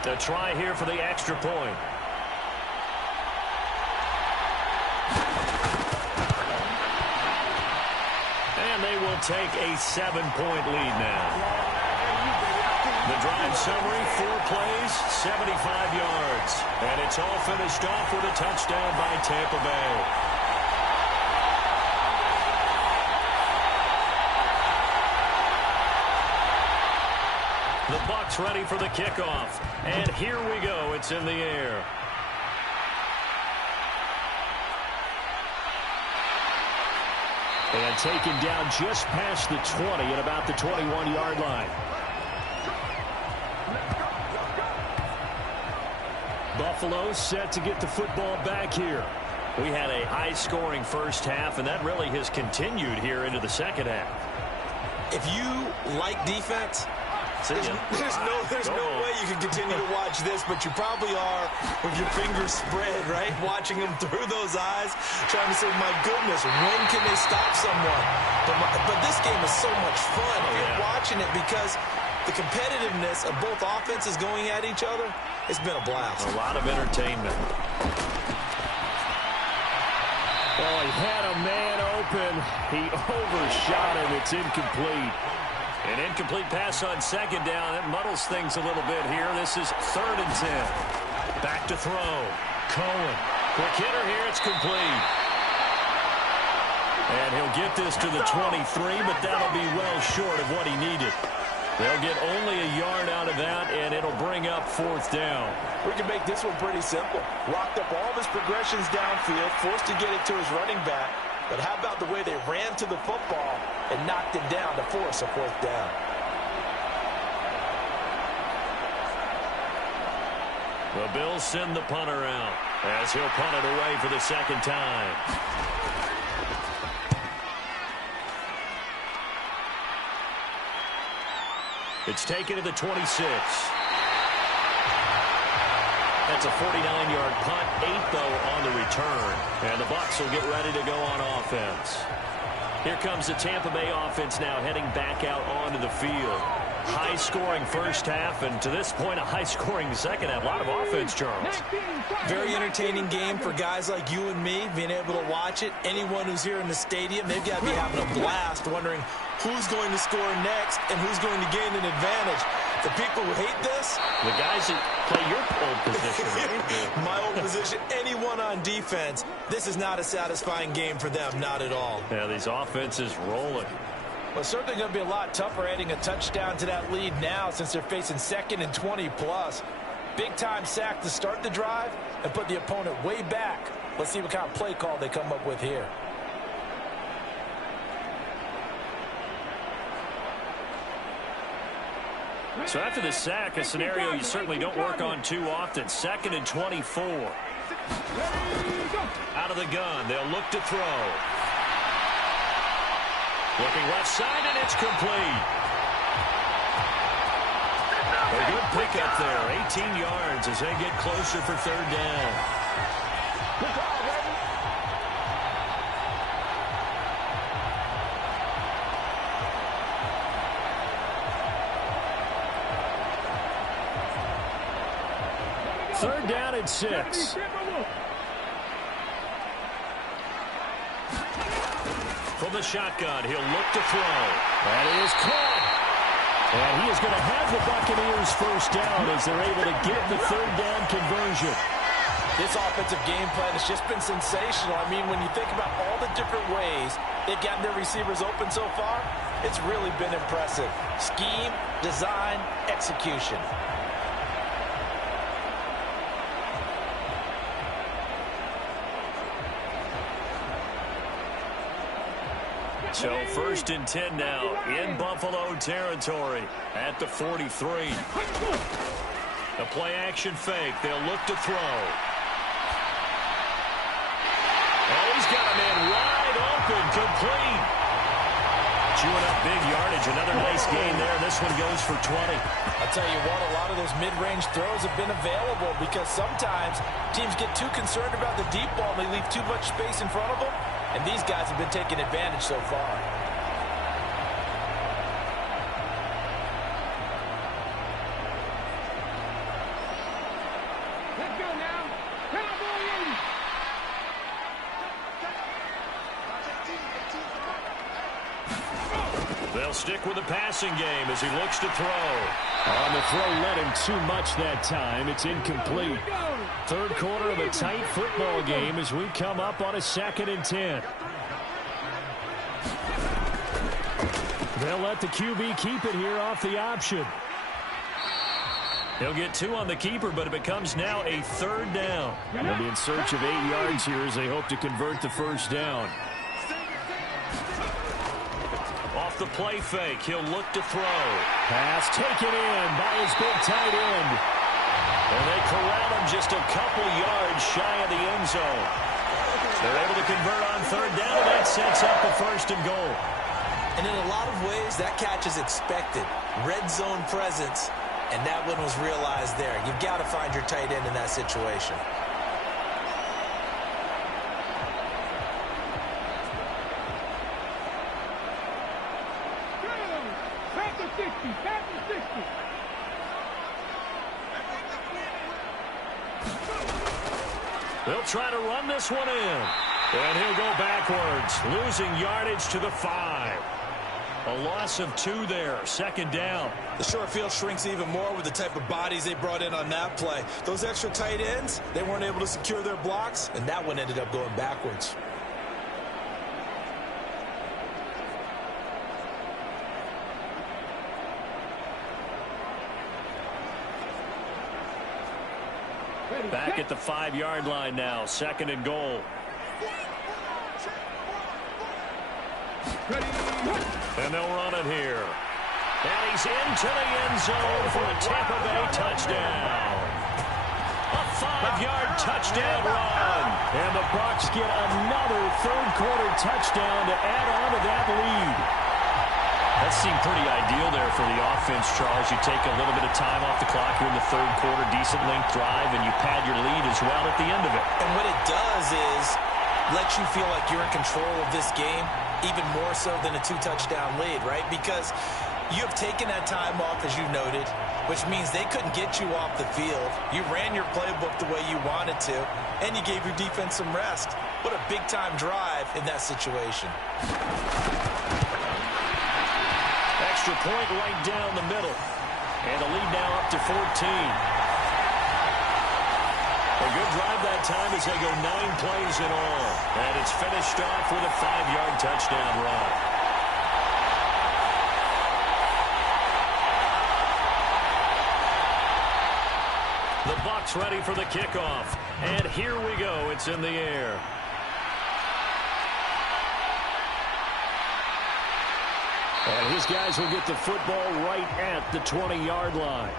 The try here for the extra point. And they will take a 7-point lead now. The drive summary, 4 plays, 75 yards. And it's all finished off with a touchdown by Tampa Bay. The Bucs ready for the kickoff. And here we go. It's in the air. And taken down just past the 20 at about the 21-yard line. Buffalo set to get the football back here. We had a high-scoring first half, and that really has continued here into the second half. If you like defense, there's no way you can continue to watch this, but you probably are with your fingers spread, right? Watching them through those eyes, trying to say, my goodness, when can they stop someone? But this game is so much fun. You're watching it because the competitiveness of both offenses going at each other, it's been a blast. A lot of entertainment. Well, he had a man open. He overshot him. It's incomplete. An incomplete pass on second down. That muddles things a little bit here. This is 3rd and 10. Back to throw. Cohen. Quick hitter here. It's complete. And he'll get this to the 23, but that'll be well short of what he needed. They'll get only a yard out of that, and it'll bring up 4th down. We can make this one pretty simple. Locked up all of his progressions downfield, forced to get it to his running back. But how about the way they ran to the football and knocked it down to force a 4th down? The Bills send the punter out as he'll punt it away for the second time. It's taken to the 26. That's a 49-yard punt, 8, though, on the return. And the Bucs will get ready to go on offense. Here comes the Tampa Bay offense now heading back out onto the field. High-scoring first half, and to this point, a high-scoring second half. A lot of offense, Charles. Very entertaining game for guys like you and me, being able to watch it. Anyone who's here in the stadium, they've got to be having a blast, wondering who's going to score next and who's going to gain an advantage. The people who hate this, the guys that play your old position, right? My old position, anyone on defense, this is not a satisfying game for them, not at all. Yeah, these offenses rolling. Well, it's certainly going to be a lot tougher adding a touchdown to that lead now since they're facing 2nd and 20+. Big-time sack to start the drive and put the opponent way back. Let's see what kind of play call they come up with here. So after the sack, a scenario you certainly don't work on too often. 2nd and 24. Out of the gun, they'll look to throw. Looking left side, and it's complete. A good pickup there, 18 yards as they get closer for 3rd down. Third down and 6. From the shotgun, he'll look to throw. That is caught. And he is going to have the Buccaneers first down as they're able to get the 3rd down conversion. This offensive game plan has just been sensational. I mean, when you think about all the different ways they've gotten their receivers open so far, it's really been impressive. Scheme, design, execution. So 1st and 10 now in Buffalo territory at the 43. The play action fake. They'll look to throw. Oh, he's got a man wide open, complete. Chewing up big yardage. Another nice gain there. This one goes for 20. I'll tell you what, a lot of those mid-range throws have been available because sometimes teams get too concerned about the deep ball and they leave too much space in front of them. And these guys have been taking advantage so far. Let's go now. Cowboys! They'll stick with the passing game as he looks to throw. On the throw, led him too much that time. It's incomplete. Third quarter of a tight football game as we come up on a 2nd and 10. They'll let the QB keep it here off the option. He'll get 2 on the keeper, but it becomes now a 3rd down. They'll be in search of 8 yards here as they hope to convert the first down. the play fake. He'll look to throw. Pass taken in by his big tight end. And they corral him just a couple yards shy of the end zone. They're able to convert on third down, and that sets up the first and goal. And in a lot of ways, that catch is expected. Red zone presence, and that one was realized there. You've got to find your tight end in that situation. They'll try to run this one in. And he'll go backwards, losing yardage to the 5. A loss of 2 there, second down. The short field shrinks even more with the type of bodies they brought in on that play. Those extra tight ends, they weren't able to secure their blocks, and that one ended up going backwards. Back at the 5-yard line now, second and goal. And they'll run it here. And he's into the end zone for a Tampa Bay touchdown. A 5-yard touchdown run. And the Bucs get another third-quarter touchdown to add on to that lead. That seemed pretty ideal there for the offense, Charles. You take a little bit of time off the clock here in the third quarter, decent length drive, and you pad your lead as well at the end of it. And what it does is let you feel like you're in control of this game, even more so than a 2-touchdown lead, right? Because you have taken that time off, as you noted, which means they couldn't get you off the field. You ran your playbook the way you wanted to, and you gave your defense some rest. What a big-time drive in that situation. Extra point right down the middle. And the lead now up to 14. A good drive that time as they go 9 plays in all. And it's finished off with a 5-yard touchdown run. The Bucs ready for the kickoff. And here we go. It's in the air. And his guys will get the football right at the 20-yard line.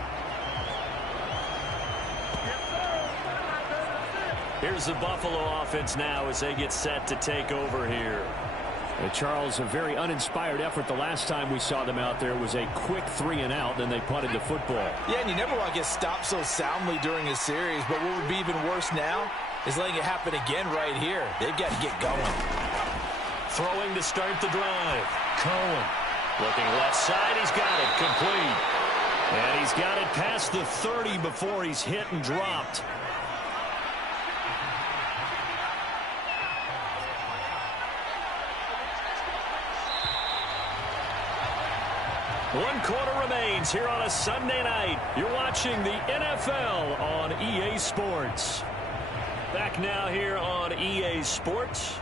Here's the Buffalo offense now as they get set to take over here. Charles, a very uninspired effort the last time we saw them out there. It was a quick 3-and-out, then they punted the football. Yeah, and you never want to get stopped so soundly during a series, but what would be even worse now is letting it happen again right here. They've got to get going. Throwing to start the drive. Cohen. Looking left side, he's got it, complete. And he's got it past the 30 before he's hit and dropped. One quarter remains here on a Sunday night. You're watching the NFL on EA Sports. Back now here on EA Sports.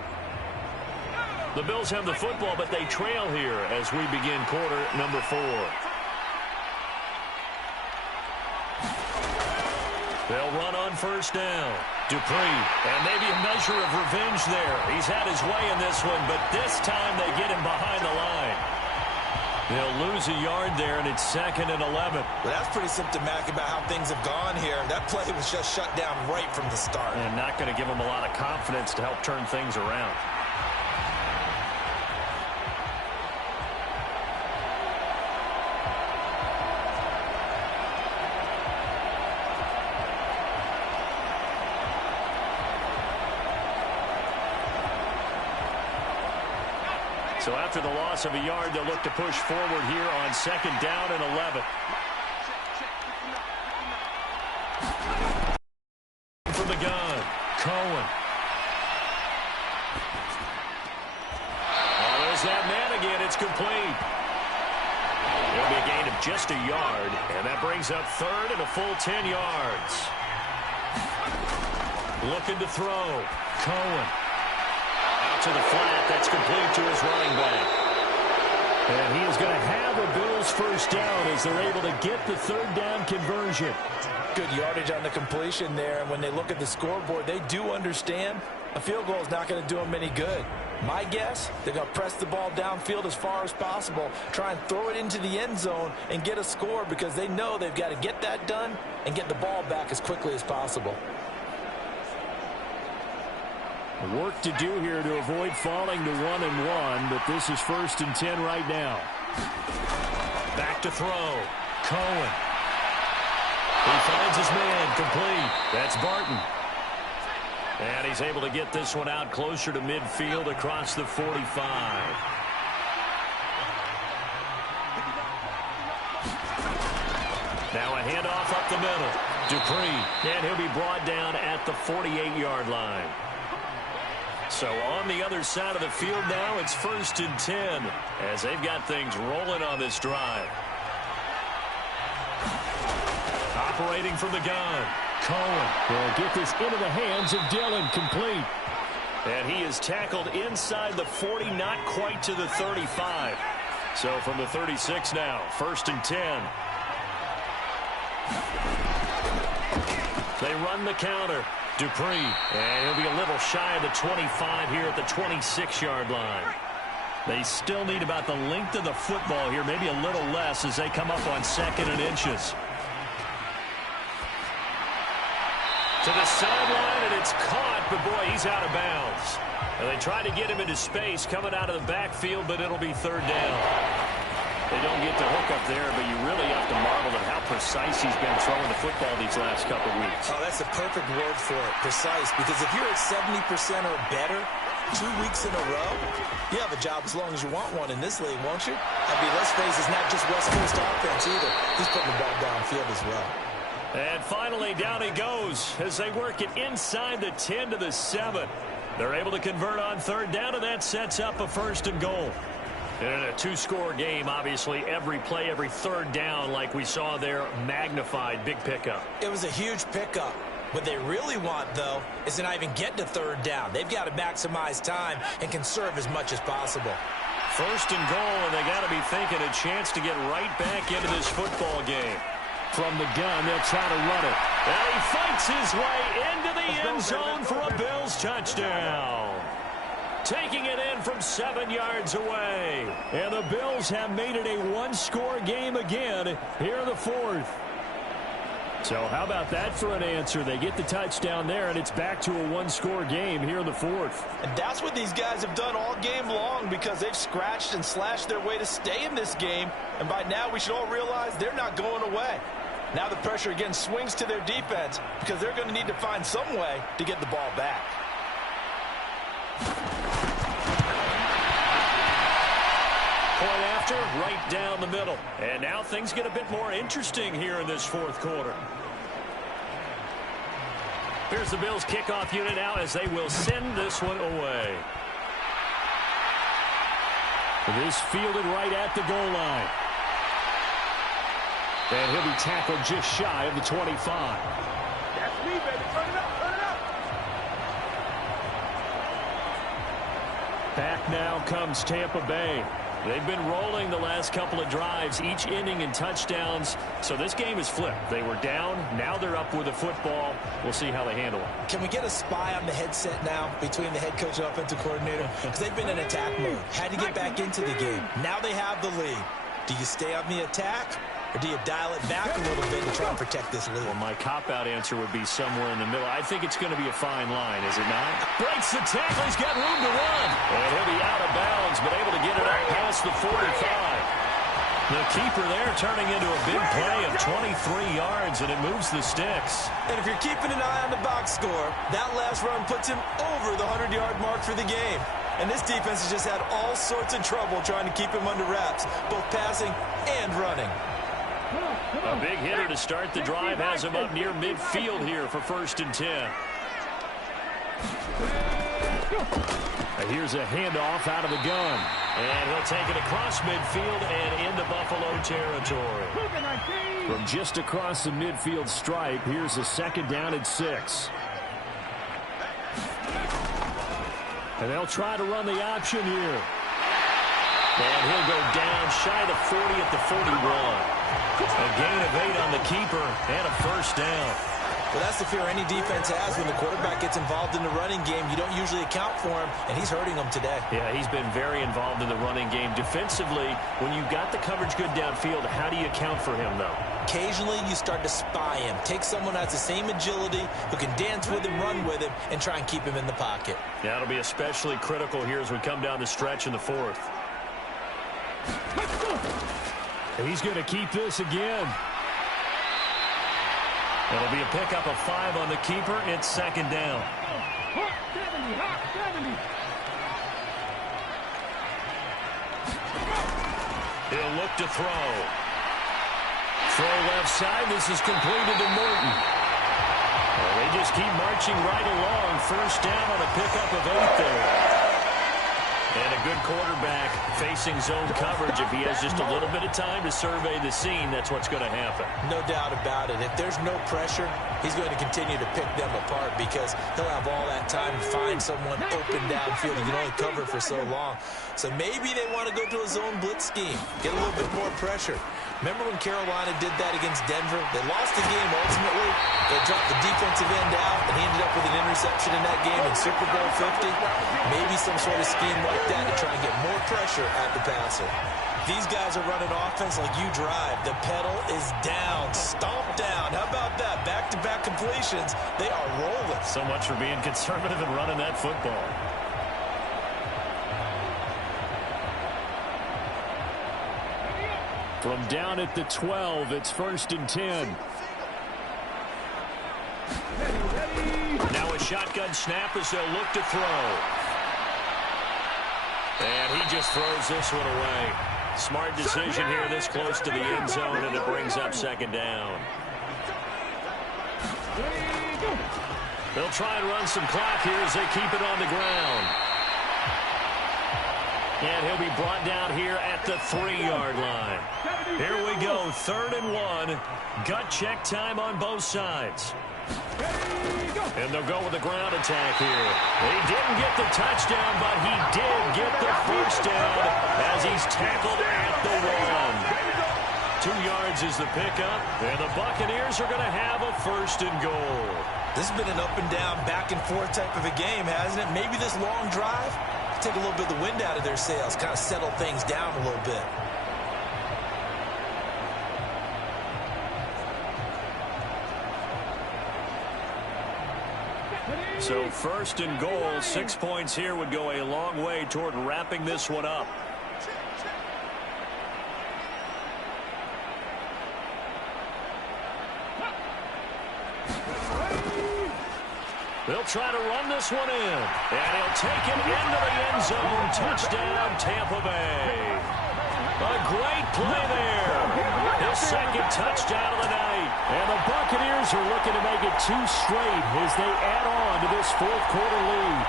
The Bills have the football, but they trail here as we begin quarter number 4. They'll run on first down. Dupree, and maybe a measure of revenge there. He's had his way in this one, but this time they get him behind the line. They'll lose a yard there, and it's 2nd and 11. Well, that's pretty symptomatic about how things have gone here. That play was just shut down right from the start. And not going to give them a lot of confidence to help turn things around. So after the loss of a yard, they'll look to push forward here on 2nd down and 11. From the gun, Cohen. Oh, there's that man again. It's complete. It'll be a gain of just a yard, and that brings up 3rd and a full 10 yards. Looking to throw, Cohen. To the flat, that's complete to his running back. And he is going to have a Bills first down as they're able to get the 3rd down conversion. Good yardage on the completion there, and when they look at the scoreboard, they do understand a field goal is not going to do them any good. My guess, they're going to press the ball downfield as far as possible, try and throw it into the end zone and get a score because they know they've got to get that done and get the ball back as quickly as possible. Work to do here to avoid falling to 1-1, but this is 1st and 10 right now. Back to throw. Cohen. He finds his man complete. That's Barton. And he's able to get this one out closer to midfield across the 45. Now a handoff up the middle. Dupree. And he'll be brought down at the 48-yard line. So on the other side of the field now, it's 1st and 10 as they've got things rolling on this drive. Operating from the gun. Cohen will get this into the hands of Dillon, complete. And he is tackled inside the 40, not quite to the 35. So from the 36 now, 1st and 10. They run the counter. Dupree, and he'll be a little shy of the 25 here at the 26-yard line. They still need about the length of the football here, maybe a little less as they come up on 2nd and inches. To the sideline, and it's caught, but boy, he's out of bounds. And they try to get him into space coming out of the backfield, but it'll be 3rd down. They don't get the hook up there, but you really have to marvel at how precise he's been throwing the football these last couple weeks. Oh, that's the perfect word for it, precise. Because if you're at 70% or better 2 weeks in a row, you have a job as long as you want one in this league, won't you? I mean, let's face it, it's not just West Coast offense either. He's putting the ball downfield as well. And finally, down he goes as they work it inside the 10 to the 7. They're able to convert on 3rd down, and that sets up a 1st and goal. And in a 2-score game, obviously, every play, every 3rd down, like we saw there, magnified, big pickup. It was a huge pickup. What they really want, though, is to not even get to 3rd down. They've got to maximize time and conserve as much as possible. 1st and goal, and they got to be thinking a chance to get right back into this football game. From the gun, they'll try to run it. And he fights his way into the end zone for a Bills touchdown. Taking it in from 7 yards away. And the Bills have made it a 1-score game again here in the 4th. So how about that for an answer? They get the touchdown there, and it's back to a 1-score game here in the 4th. And that's what these guys have done all game long because they've scratched and slashed their way to stay in this game. And by now, we should all realize they're not going away. Now the pressure again swings to their defense because they're going to need to find some way to get the ball back. Point after, right down the middle. And now things get a bit more interesting here in this 4th quarter. Here's the Bills kickoff unit now as they will send this one away. This fielded right at the goal line. And he'll be tackled just shy of the 25. That's me, baby. Turn it up, turn it up. Back now comes Tampa Bay. They've been rolling the last couple of drives, each inning in touchdowns. So this game is flipped. They were down. Now they're up with the football. We'll see how they handle it. Can we get a spy on the headset now between the head coach and offensive coordinator? Because they've been in attack mode. Had to get back into the game. Now they have the lead. Do you stay on the attack? Or do you dial it back a little bit and try and protect this lead? Well, my cop-out answer would be somewhere in the middle. I think it's going to be a fine line, is it not? Breaks the tackle. He's got room to run. And he'll be out of bounds, but able to get it up past the 45. The keeper there turning into a big play of 23 yards, and it moves the sticks. And if you're keeping an eye on the box score, that last run puts him over the 100-yard mark for the game. And this defense has just had all sorts of trouble trying to keep him under wraps, both passing and running. A big hitter to start the drive has him up near midfield here for 1st and 10. And here's a handoff out of the gun. And he'll take it across midfield and into Buffalo territory. From just across the midfield stripe, here's a 2nd down and 6. And they'll try to run the option here. And he'll go down shy of the 40 at the 41. A gain of 8 on the keeper and a 1st down. Well, that's the fear any defense has when the quarterback gets involved in the running game. You don't usually account for him, and he's hurting them today. Yeah, he's been very involved in the running game. Defensively, when you've got the coverage good downfield, how do you account for him, though? Occasionally, you start to spy him. Take someone who has the same agility, who can dance with him, run with him, and try and keep him in the pocket. Yeah, that'll be especially critical here as we come down the stretch in the fourth. He's going to keep this again. It'll be a pickup of 5 on the keeper. It's second down. He'll look to throw. Throw left side. This is completed to Morton. Well, they just keep marching right along. First down on a pickup of 8 there. And a good quarterback facing zone coverage. If he has just a little bit of time to survey the scene, that's what's going to happen. No doubt about it. If there's no pressure, he's going to continue to pick them apart because he'll have all that time to find someone open downfield. You can only cover for so long. So maybe they want to go to a zone blitz scheme, get a little bit more pressure. Remember when Carolina did that against Denver? They lost the game ultimately. They dropped the defensive end out, and he ended up with an interception in that game in Super Bowl 50. Maybe some sort of scheme like that to try and get more pressure at the passer. These guys are running offense like you drive. The pedal is down, stomp down. How about that? Back-to-back completions. They are rolling. So much for being conservative and running that football. From down at the 12, it's 1st and 10. Now a shotgun snap as they'll look to throw. And he just throws this one away. Smart decision here this close to the end zone, and it brings up second down. They'll try and run some clock here as they keep it on the ground. And he'll be brought down here at the 3-yard line. Here we go, 3rd and 1. Gut check time on both sides. And they'll go with the ground attack here. He didn't get the touchdown, but he did get the first down as he's tackled at the 1. 2 yards is the pickup, and the Buccaneers are going to have a 1st and goal. This has been an up and down, back and forth type of a game, hasn't it? Maybe this long drive take a little bit of the wind out of their sails, kind of settle things down a little bit. So 1st and goal, 6 points here would go a long way toward wrapping this one up. They'll try to run this one in. And he'll take it into the end zone. Touchdown, Tampa Bay. A great play there. His 2nd touchdown of the night. And the Buccaneers are looking to make it 2 straight as they add on to this 4th quarter lead.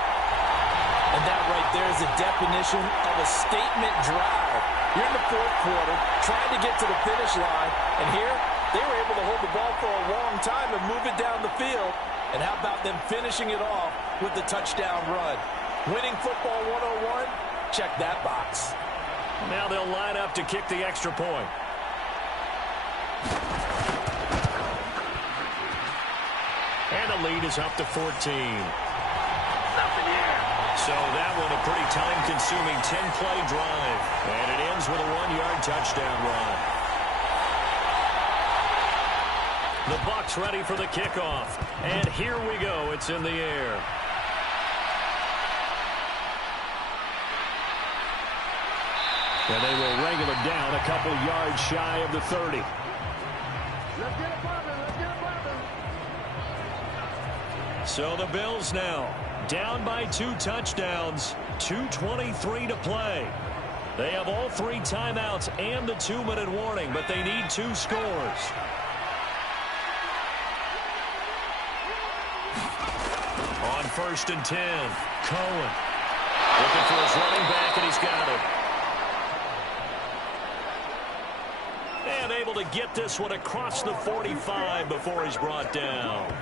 And that right there is a definition of a statement drive. You're in the 4th quarter, trying to get to the finish line. And here, they were able to hold the ball for a long time and move it down the field. And how about them finishing it off with the touchdown run? Winning football 101? Check that box. Now they'll line up to kick the extra point. And the lead is up to 14. So that one a pretty time-consuming 10-play drive. And it ends with a 1-yard touchdown run. The Bucs ready for the kickoff. And here we go. It's in the air. And they will wrangle it down a couple yards shy of the 30. Let's get it poppin'. Let's get it poppin'. So the Bills now down by 2 touchdowns. 2:23 to play. They have all 3 timeouts and the 2-minute warning, but they need 2 scores. On 1st and 10, Cohen looking for his running back, and he's got it. And able to get this one across the 45 before he's brought down.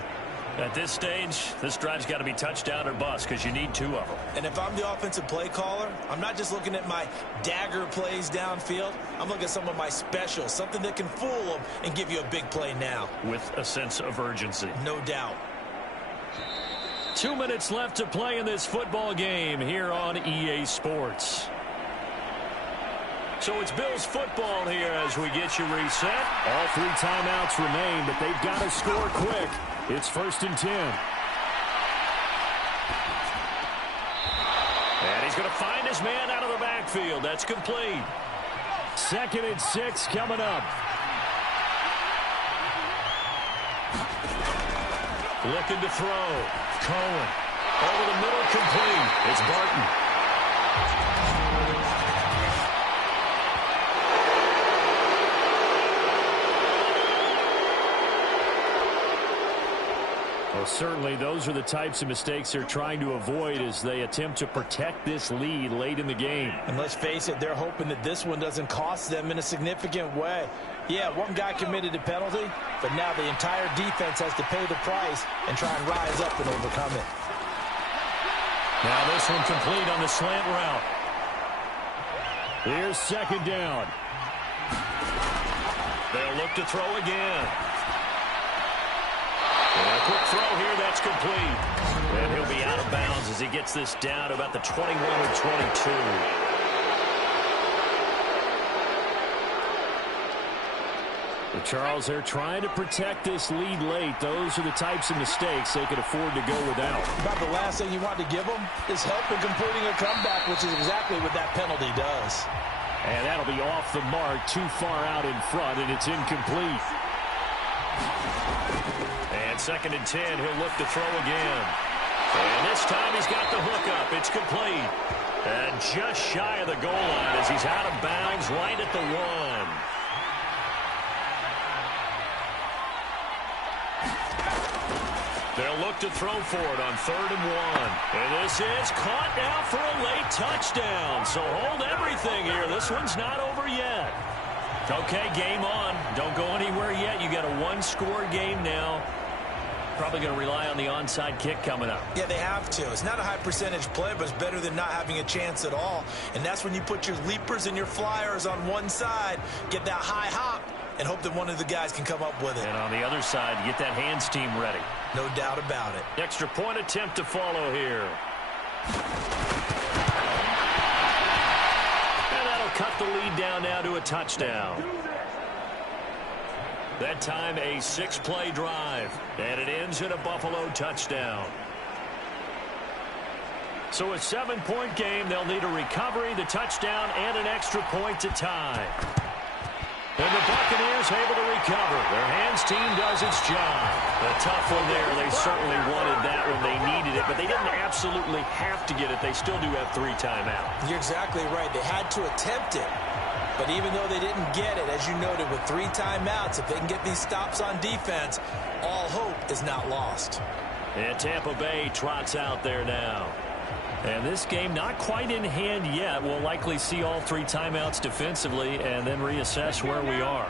At this stage, this drive's got to be touchdown or bust because you need 2 of them. And if I'm the offensive play caller, I'm not just looking at my dagger plays downfield. I'm looking at some of my specials, something that can fool them and give you a big play now. With a sense of urgency. No doubt. 2 minutes left to play in this football game here on EA Sports. So it's Bills football here as we get you reset. All 3 timeouts remain, but they've got to score quick. It's 1st and 10. And he's going to find his man out of the backfield. That's complete. 2nd and 6 coming up. Looking to throw. Cohen. Over the middle, complete. It's Barton. Well, certainly those are the types of mistakes they're trying to avoid as they attempt to protect this lead late in the game. And let's face it, they're hoping that this one doesn't cost them in a significant way. Yeah, one guy committed a penalty, but now the entire defense has to pay the price and try and rise up and overcome it. Now this one complete on the slant route. Here's 2nd down. They'll look to throw again. And a quick throw here, that's complete. And he'll be out of bounds as he gets this down to about the 21 or 22. Well, Charles, they're trying to protect this lead late. Those are the types of mistakes they could afford to go without. About the last thing you want to give them is help in completing a comeback, which is exactly what that penalty does. And that'll be off the mark, too far out in front, and it's incomplete. And 2nd and 10, he'll look to throw again. And this time he's got the hook up. It's complete. And just shy of the goal line as he's out of bounds right at the 1. They'll look to throw for it on 3rd and 1. And this is caught now for a late touchdown. So hold everything here. This one's not over yet. Okay, game on. Don't go anywhere yet. You got a 1-score game now. Probably going to rely on the onside kick coming up. Yeah, they have to. It's not a high percentage play, but it's better than not having a chance at all. And that's when you put your leapers and your flyers on one side, get that high hop, and hope that one of the guys can come up with it. And on the other side, get that hands team ready. No doubt about it. Extra point attempt to follow here. And that'll cut the lead down now to a touchdown. That time a 6-play drive. And it ends in a Buffalo touchdown. So a 7-point game. They'll need a recovery, the touchdown, and an extra point to tie. And the Buccaneers able to recover. Their hands team does its job. A tough one there. They certainly wanted that when they needed it, but they didn't absolutely have to get it. They still do have 3 timeouts. You're exactly right. They had to attempt it. But even though they didn't get it, as you noted, with 3 timeouts, if they can get these stops on defense, all hope is not lost. And Tampa Bay trots out there now. And this game not quite in hand yet. We'll likely see all 3 timeouts defensively and then reassess where we are.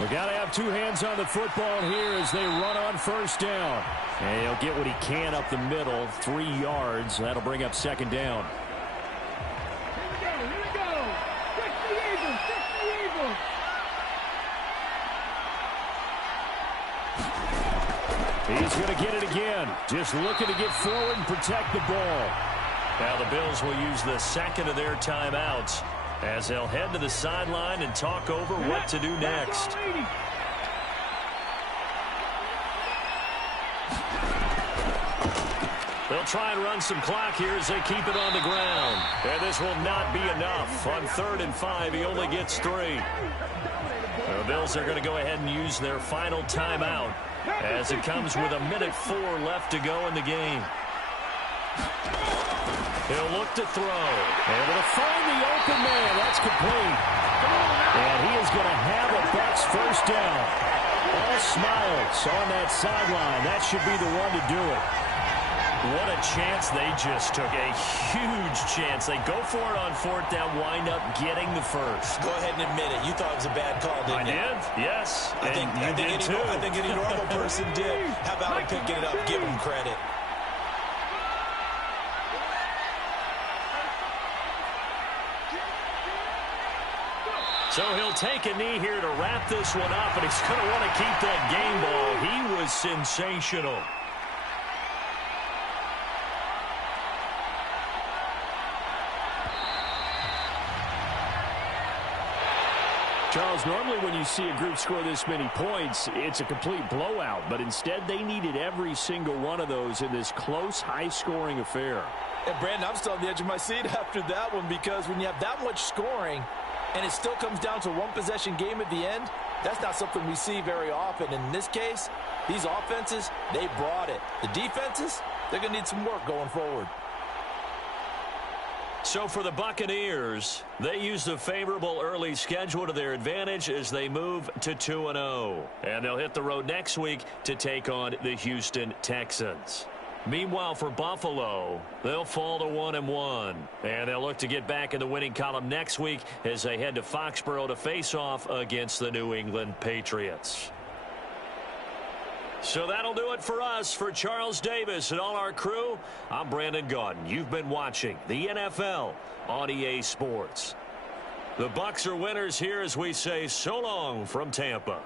We got to have 2 hands on the football here as they run on 1st down. And he'll get what he can up the middle, 3 yards. That'll bring up 2nd down. Here we go. Fix the Eagles. Fix the Eagles. He's going to get it again. Just looking to get forward and protect the ball. Now the Bills will use the 2nd of their timeouts as they'll head to the sideline and talk over what to do next. They'll try and run some clock here as they keep it on the ground. And this will not be enough. On 3rd and 5, he only gets 3. The Bills are going to go ahead and use their final timeout as it comes with 1:04 left to go in the game. He'll look to throw. Able to find the open man. That's complete. And he is going to have a Bucs 1st down. All smiles on that sideline. That should be the one to do it. What a chance they just took. A huge chance. They go for it on fourth down, wind up getting the first. Go ahead and admit it. You thought it was a bad call, didn't you? I did, yes. I think any normal person did. How about him picking it up? Give him credit. So he'll take a knee here to wrap this one up, and he's going to want to keep that game ball. He was sensational. Charles, normally when you see a group score this many points, it's a complete blowout. But instead, they needed every single one of those in this close, high-scoring affair. And, Brandon, I'm still on the edge of my seat after that one because when you have that much scoring and it still comes down to a one-possession game at the end, that's not something we see very often. And in this case, these offenses, they brought it. The defenses, they're going to need some work going forward. So for the Buccaneers, they use the favorable early schedule to their advantage as they move to 2-0. And they'll hit the road next week to take on the Houston Texans. Meanwhile, for Buffalo, they'll fall to 1-1. And they'll look to get back in the winning column next week as they head to Foxborough to face off against the New England Patriots. So that'll do it for us. For Charles Davis and all our crew, I'm Brandon Gaudin. You've been watching the NFL on EA Sports. The Bucs are winners here as we say so long from Tampa.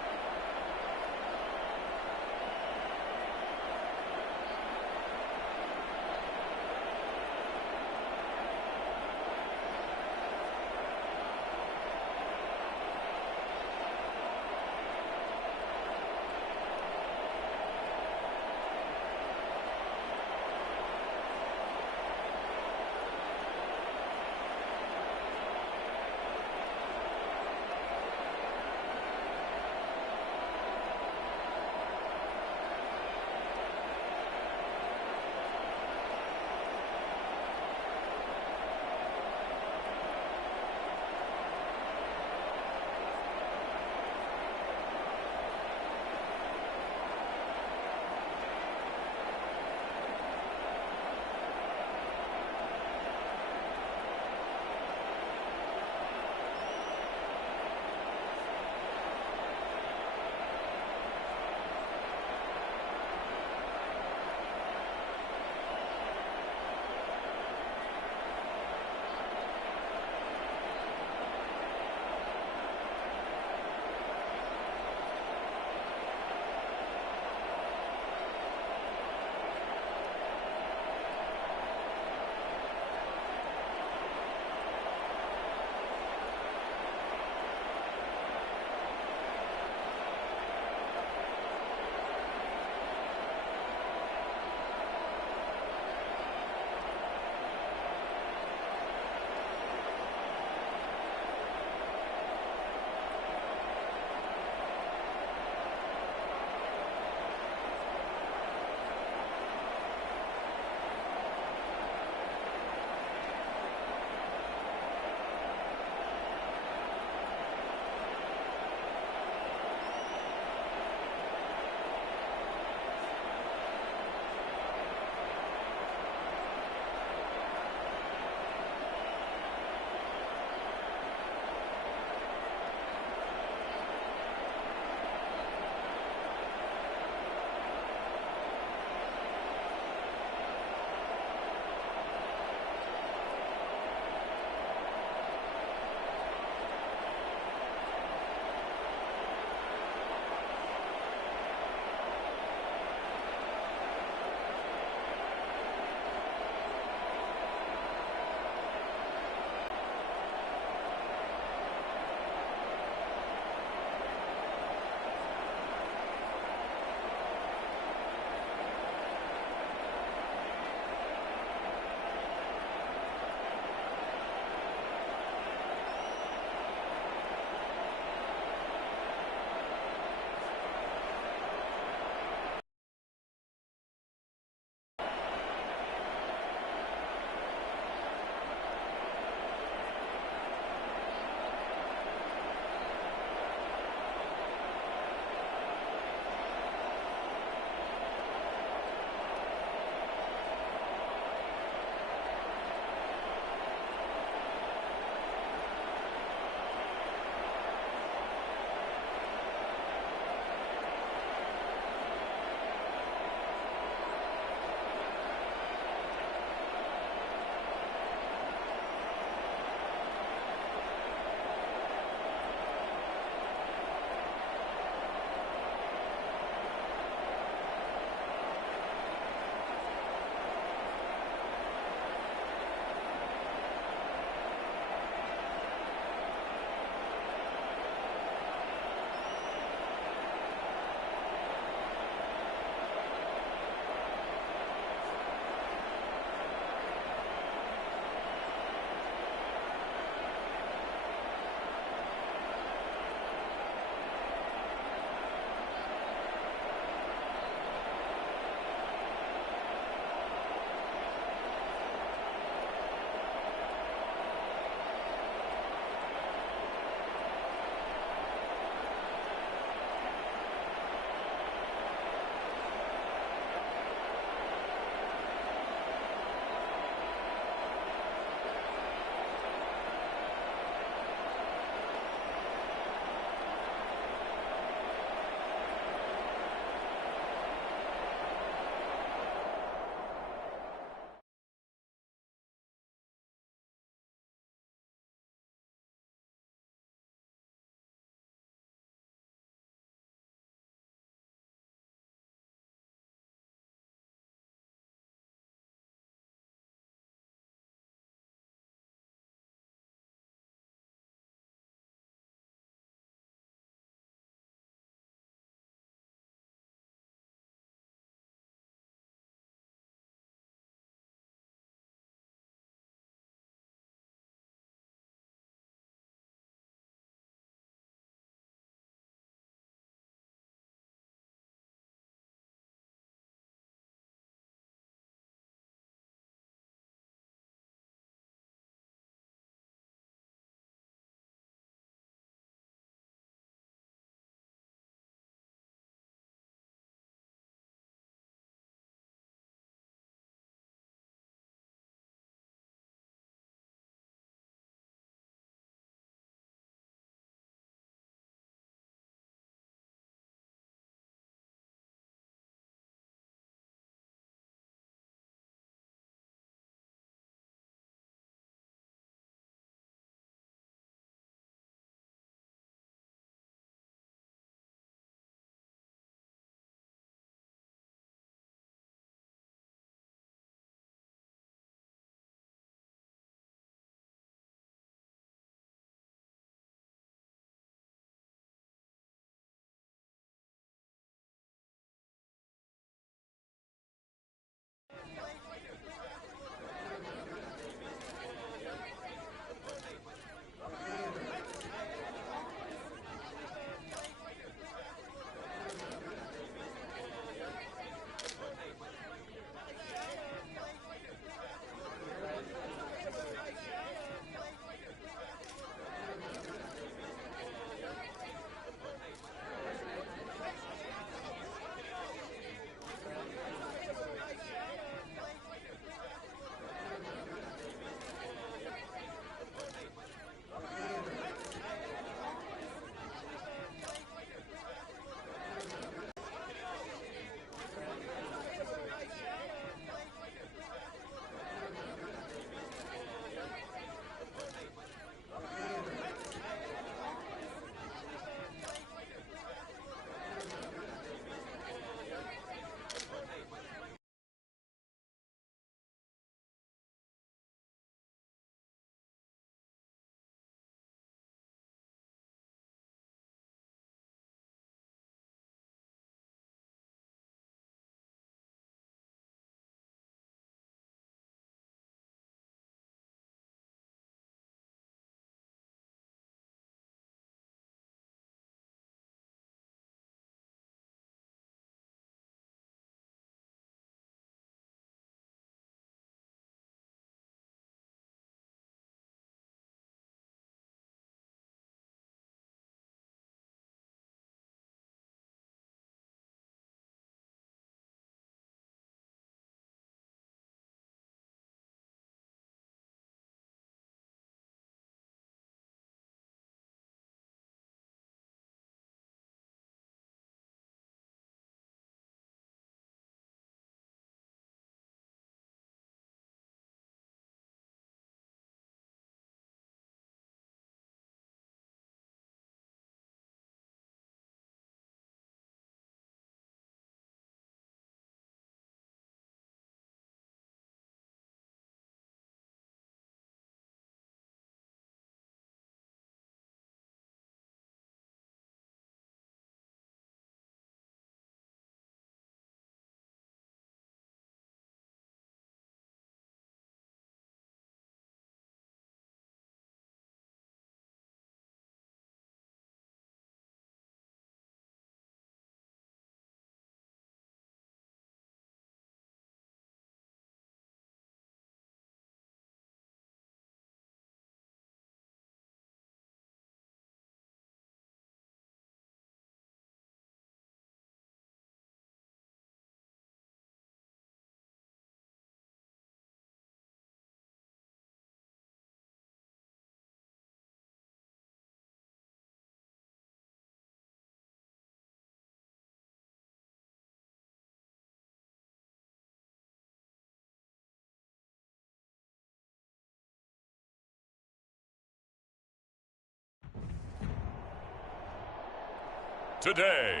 today.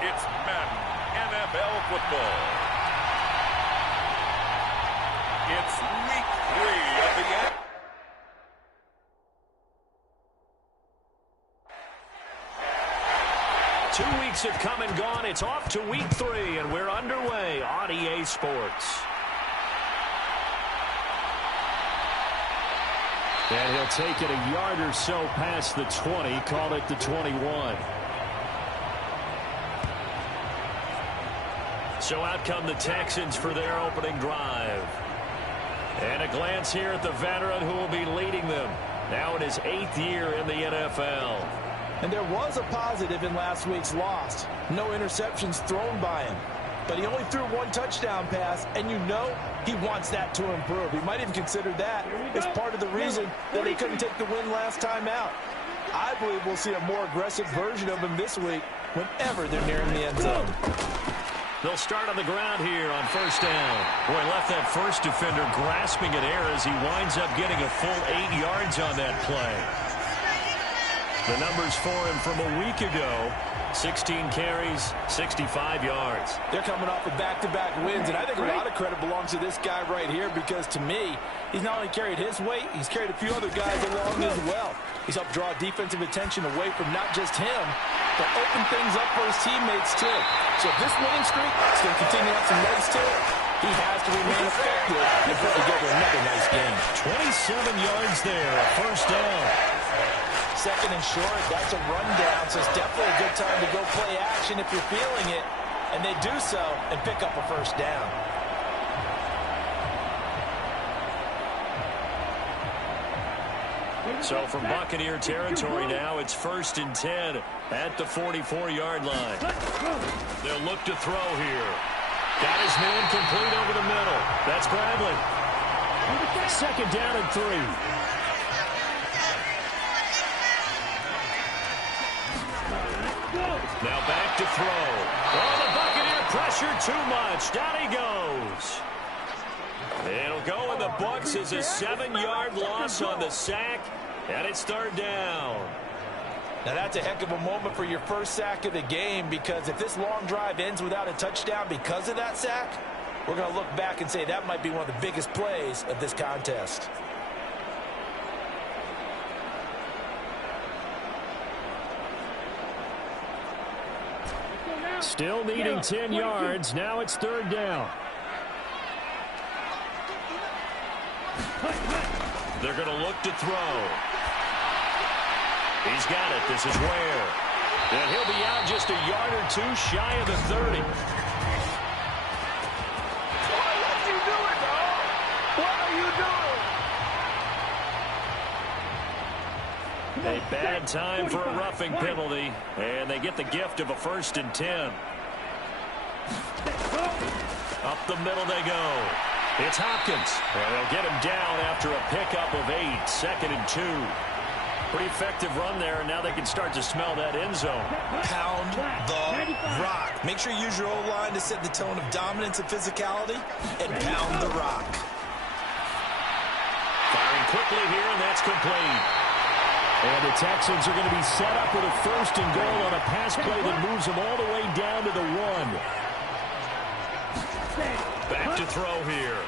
It's Madden NFL football. It's week 3 of the NFL. 2 weeks have come and gone. It's off to week 3, and we're underway on EA Sports. And he'll take it a yard or so past the 20, call it the 21. So out come the Texans for their opening drive. And a glance here at the veteran who will be leading them. Now in his 8th year in the NFL. And there was a positive in last week's loss. No interceptions thrown by him. But he only threw 1 touchdown pass, and you know he wants that to improve. He might even consider that as part of the reason that he couldn't take the win last time out. I believe we'll see a more aggressive version of him this week whenever they're nearing the end zone. They'll start on the ground here on first down. Boy, left that first defender grasping at air as he winds up getting a full 8 yards on that play. The numbers for him from a week ago, 16 carries, 65 yards. They're coming off of back-to-back wins, and I think a lot of credit belongs to this guy right here because, to me, he's not only carried his weight, he's carried a few other guys along as well. He's helped draw defensive attention away from not just him, but open things up for his teammates, too. So if this winning streak is going to continue to have some legs to it, he has to remain effective and put together another nice game. 27 yards there, a first down. Second and short, that's a rundown, so it's definitely a good time to go play action if you're feeling it. And they do so and pick up a first down. So from Buccaneer territory now, it's 1st and 10 at the 44-yard line. They'll look to throw here. Got his man complete over the middle. That's Bradley. 2nd down and 3. Now back to throw. Oh, the Buccaneer pressure too much. Down he goes. It'll go in the books as a 7-yard loss on the sack, and it's 3rd down. Now that's a heck of a moment for your first sack of the game, because if this long drive ends without a touchdown because of that sack, we're going to look back and say that might be one of the biggest plays of this contest. Still needing 10 yards. Now it's 3rd down. They're going to look to throw. He's got it. This is Ware. And he'll be out just a yard or 2 shy of the 30. What you doing, dog? What are you doing? A bad time for a roughing penalty, and they get the gift of a 1st and 10. Up the middle they go. It's Hopkins, and they'll get him down after a pickup of 8, 2nd and 2. Pretty effective run there, and now they can start to smell that end zone. Pound the rock. Make sure you use your O-line to set the tone of dominance and physicality, and pound the rock. Firing quickly here, and that's complete. And the Texans are going to be set up with a 1st and goal on a pass play that moves them all the way down to the 1. Back to throw here.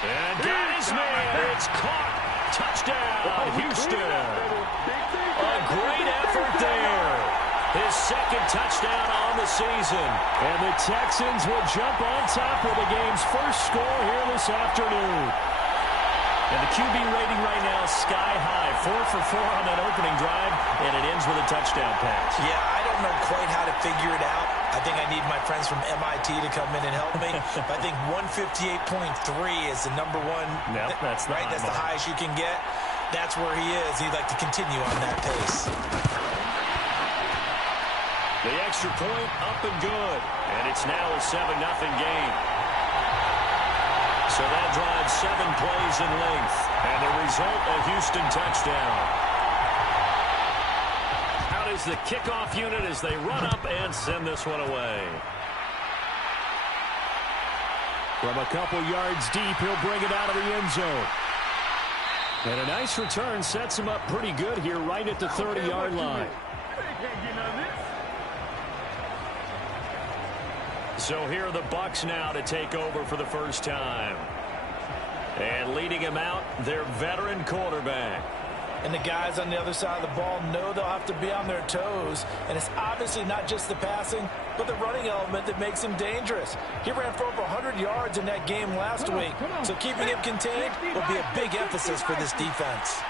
And got his man. It's caught. Touchdown, Houston. A great effort there. His 2nd touchdown on the season. And the Texans will jump on top of the game's first score here this afternoon. And the QB rating right now is sky high. 4 for 4 on that opening drive, and it ends with a touchdown pass. Yeah, I don't know quite how to figure it out. I think I need my friends from MIT to come in and help me. But I think 158.3 is the number one. Nope, that's right. That's the highest you can get. That's where he is. He'd like to continue on that pace. The extra point up and good. And it's now a 7-0 game. So that drives 7 plays in length. And the result, a Houston touchdown. Out is the kickoff unit as they run up and send this one away. From a couple yards deep, he'll bring it out of the end zone. And a nice return sets him up pretty good here right at the 30-yard line. So here are the Bucs now to take over for the first time. And leading him out, their veteran quarterback. And the guys on the other side of the ball know they'll have to be on their toes. And it's obviously not just the passing, but the running element that makes him dangerous. He ran for over 100 yards in that game last week. So keeping him contained will be a big emphasis for this defense.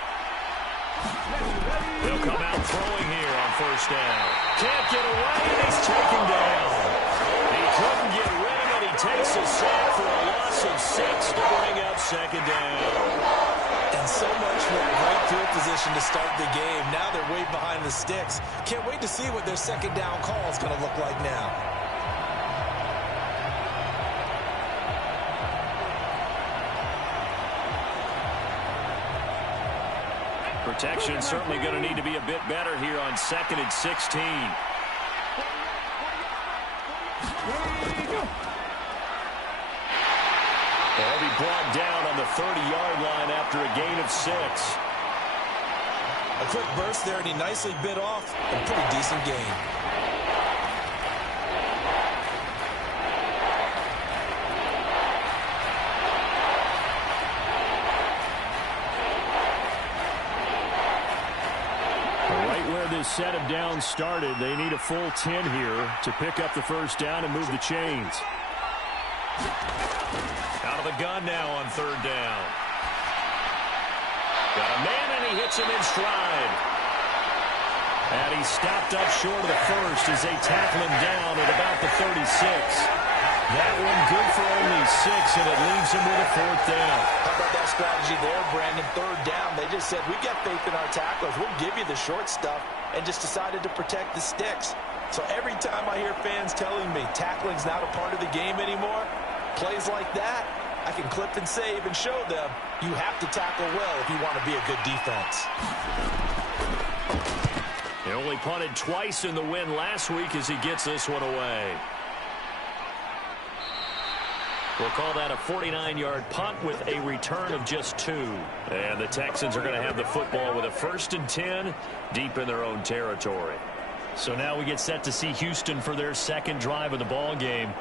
They'll come out throwing here on first down. Can't get away, and he's taken down. He couldn't get rid of it. He takes a sack for a loss of 6 to bring up second down. And so much for a great field position to start the game. Now they're way behind the sticks. Can't wait to see what their second down call is going to look like now. Protection certainly going to need to be a bit better here on 2nd and 16. They'll be brought down on the 30-yard line after a gain of 6. A quick burst there, and he nicely bit off a pretty decent gain. Right where this set of downs started, they need a full 10 here to pick up the first down and move the chains. Out of the gun now on 3rd down. Got a man, and he hits him in stride. And he stopped up short of the first as they tackle him down at about the 36. That one good for only 6, and it leaves him with a 4th down. How about that strategy there, Brandon? 3rd down. They just said, we got faith in our tacklers. We'll give you the short stuff, and just decided to protect the sticks. So every time I hear fans telling me tackling's not a part of the game anymore, plays like that, I can clip and save and show them you have to tackle well if you want to be a good defense. He only punted twice in the win last week as he gets this one away. We'll call that a 49-yard punt with a return of just 2. And the Texans are going to have the football with a 1st and 10 deep in their own territory. So now we get set to see Houston for their second drive of the ball game.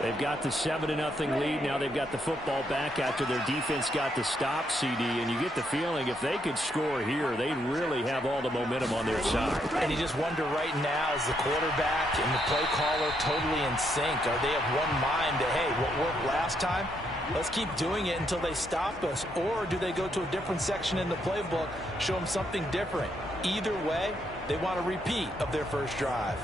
They've got the 7-0 lead. Now they've got the football back after their defense got the stop, CD. And you get the feeling if they could score here, they really have all the momentum on their side. And you just wonder right now, is the quarterback and the play caller totally in sync? Are they of one mind that, hey, what worked last time, let's keep doing it until they stop us? Or do they go to a different section in the playbook, show them something different? Either way, they want a repeat of their first drive.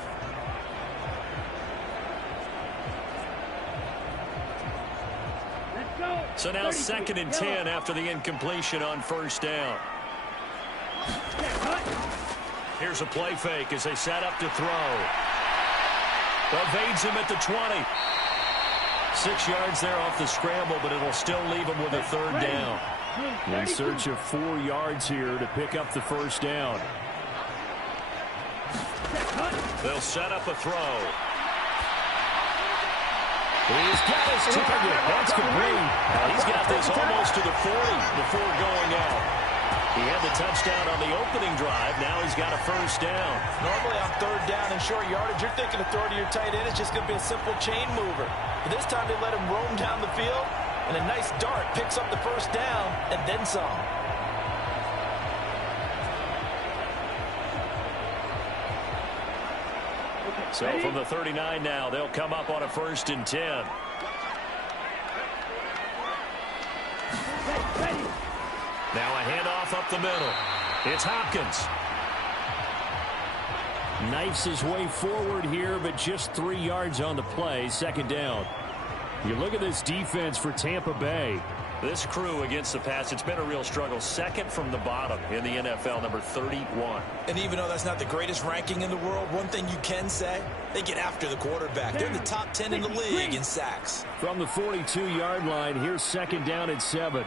So now 2nd and 10 after the incompletion on first down. Here's a play fake as they set up to throw. Evades him at the 20. 6 yards there off the scramble, but it'll still leave him with a 3rd down. In search of 4 yards here to pick up the first down. They'll set up a throw. He's got his target. That's complete. He's got this almost to the 40 before going out. He had the touchdown on the opening drive. Now he's got a first down. Normally on 3rd down and short yardage, you're thinking of throwing to your tight end. It's just going to be a simple chain mover. But this time they let him roam down the field, and a nice dart picks up the first down and then some. So from the 39 now, they'll come up on a 1st and 10. Now a handoff up the middle. It's Hopkins. Knifes his way forward here, but just 3 yards on the play. 2nd down. You look at this defense for Tampa Bay. This crew against the pass, it's been a real struggle. 2nd from the bottom in the NFL, number 31. And even though that's not the greatest ranking in the world, one thing you can say, they get after the quarterback. They're in the top 10 in the league in sacks. From the 42-yard line, here's 2nd down and 7.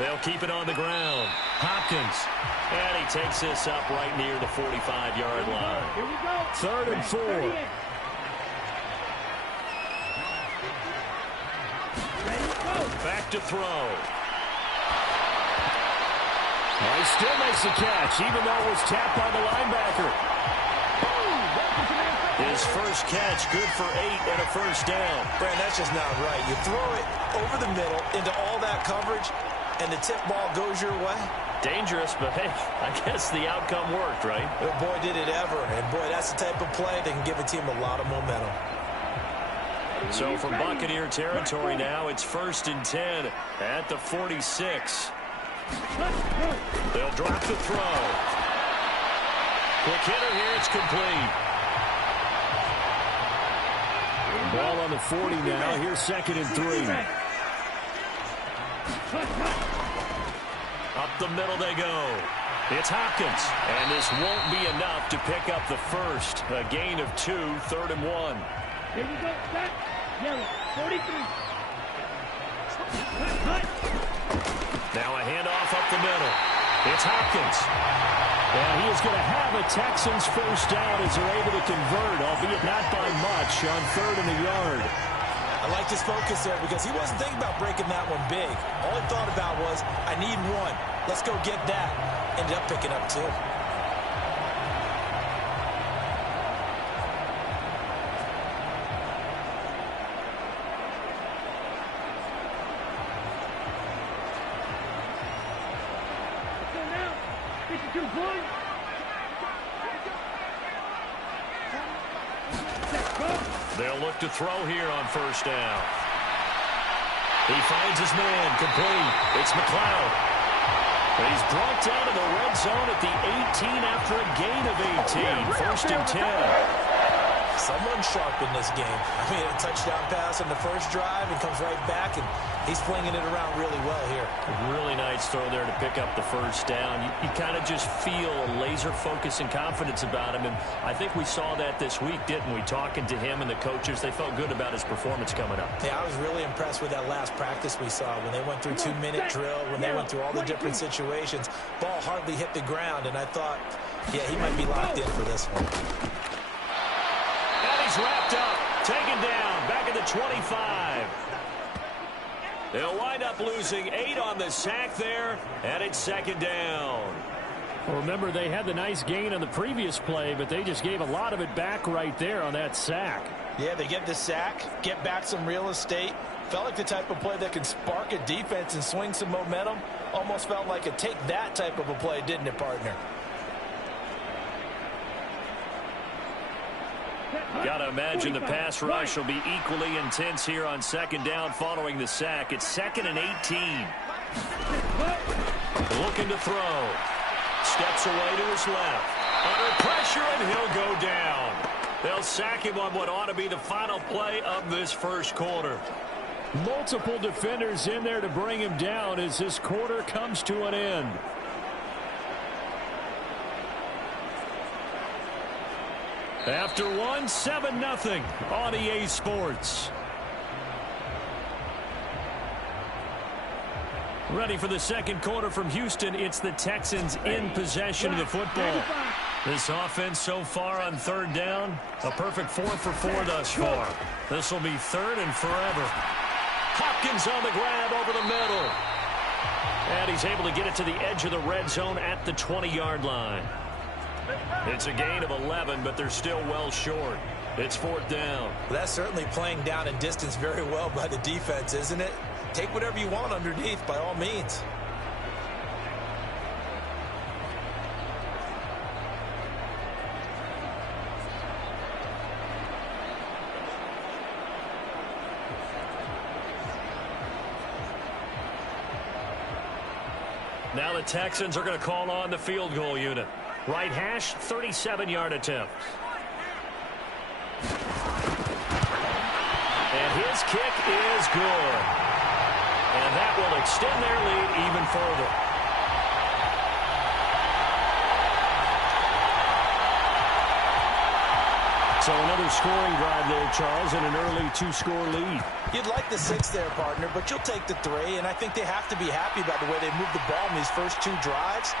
They'll keep it on the ground. Hopkins. And he takes this up right near the 45-yard line. 3rd and 4. Back to throw. Well, he still makes the catch, even though it was tapped by the linebacker. His first catch, good for 8 and a first down. Brand, that's just not right. You throw it over the middle into all that coverage, and the tip ball goes your way. Dangerous, but hey, I guess the outcome worked, right? Well, boy, did it ever. And boy, that's the type of play that can give a team a lot of momentum. So from Buccaneer territory now, it's 1st and 10 at the 46. They'll drop the throw. Quick hitter here, it's complete. Ball on the 40 now. Here's 2nd and 3. Up the middle they go. It's Hopkins. And this won't be enough to pick up the first. A gain of 2, 3rd and 1. Here we go. Back. Yellow. 43. Now a handoff up the middle. It's Hopkins. Well, he is going to have a Texans first down as they're able to convert, albeit not by much, on 3rd and a yard. I liked his focus there because he wasn't thinking about breaking that one big. All he thought about was, I need 1. Let's go get that. Ended up picking up 2. They'll look to throw here on 1st down. He finds his man, complete. It's McLeod. He's brought down to the red zone at the 18 after a gain of 18. 1st and 10. Someone sharp in this game. I mean, a touchdown pass on the first drive and comes right back, and he's flinging it around really well here. Really nice throw there to pick up the first down. You kind of just feel a laser focus and confidence about him, and I think we saw that this week, didn't we? Talking to him and the coaches, they felt good about his performance coming up. Yeah, I was really impressed with that last practice we saw when they went through 2-minute drill, when they went through all the different situations. Ball hardly hit the ground, and I thought, yeah, he might be locked in for this one. He's wrapped up, taken down, back at the 25. They'll wind up losing 8 on the sack there, and it's 2nd down. Well, remember, they had the nice gain on the previous play, but they just gave a lot of it back right there on that sack. Yeah, they get the sack, get back some real estate. Felt like the type of play that can spark a defense and swing some momentum. Almost felt like a take that type of a play, didn't it, partner? Got to imagine the pass rush will be equally intense here on 2nd down following the sack. It's 2nd and 18. Looking to throw. Steps away to his left. Under pressure, and he'll go down. They'll sack him on what ought to be the final play of this first quarter. Multiple defenders in there to bring him down as this quarter comes to an end. After 7-0 on EA Sports. Ready for the second quarter from Houston. It's the Texans in possession of the football. This offense so far on 3rd down, a perfect 4 for 4 thus far. This will be 3rd and forever. Hopkins on the grab over the middle. And he's able to get it to the edge of the red zone at the 20-yard line. It's a gain of 11, but they're still well short. It's 4th down. Well, that's certainly playing down in distance very well by the defense, isn't it? Take whatever you want underneath, by all means. Now the Texans are going to call on the field goal unit. Right hash, 37-yard attempt. And his kick is good. And that will extend their lead even further. So another scoring drive there, Charles, and an early 2-score lead. You'd like the 6 there, partner, but you'll take the 3, and I think they have to be happy about the way they moved the ball in these first 2 drives.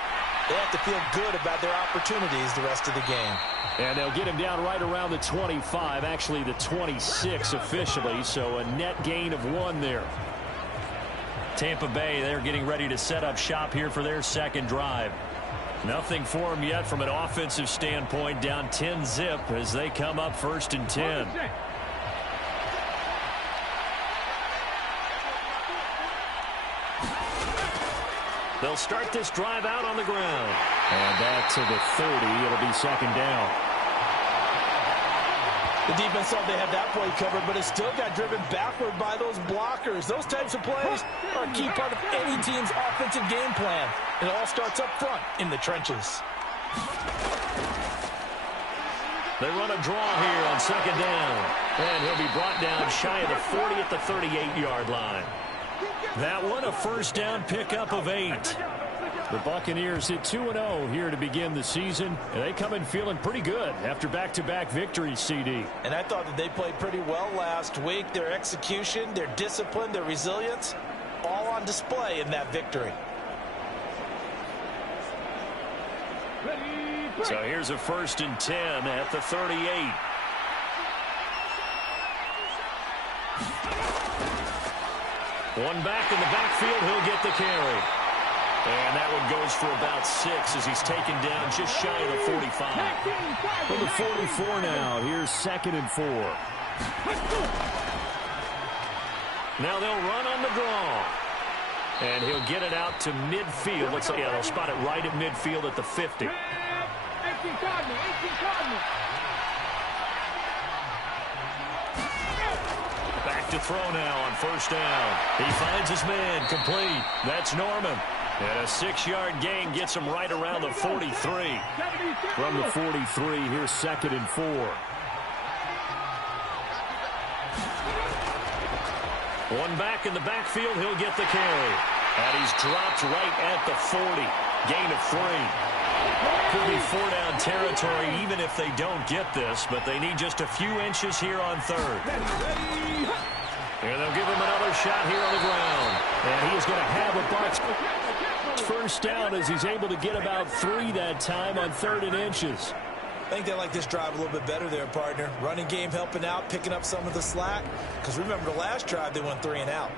They have to feel good about their opportunities the rest of the game. And they'll get him down right around the 25, actually the 26 officially, so a net gain of 1 there. Tampa Bay, they're getting ready to set up shop here for their second drive. Nothing for them yet from an offensive standpoint. Down 10-zip as they come up 1st and 10. They'll start this drive out on the ground. And back to the 30. It'll be 2nd down. The defense thought they had that play covered, but it still got driven backward by those blockers. Those types of plays are a key part of any team's offensive game plan. It all starts up front in the trenches. They run a draw here on 2nd down. And he'll be brought down shy of the 40 at the 38-yard line. That one, a 1st down pickup of 8. The Buccaneers hit 2-0 here to begin the season, and they come in feeling pretty good after back-to-back victories, CD. And I thought that they played pretty well last week. Their execution, their discipline, their resilience, all on display in that victory. So here's a 1st and 10 at the 38. One back in the backfield, he'll get the carry. And that one goes for about 6 as he's taken down just shy of the 45. From the 44 now, here's 2nd and 4. Now they'll run on the draw. And he'll get it out to midfield. Yeah, they'll spot it right at midfield at the 50. Back to throw now on 1st down. He finds his man, complete. That's Norman. And a 6-yard gain gets him right around the 43. From the 43, here's 2nd and 4. One back in the backfield, he'll get the carry. And he's dropped right at the 40. Gain of 3. Could be 4-down territory even if they don't get this, but they need just a few inches here on 3rd. And they'll give him another shot here on the ground. And he is going to have a Bucs 1st down as he's able to get about 3 that time on 3rd and inches. I think they like this drive a little bit better there, partner. Running game helping out, picking up some of the slack. Because remember, the last drive, they went 3 and out.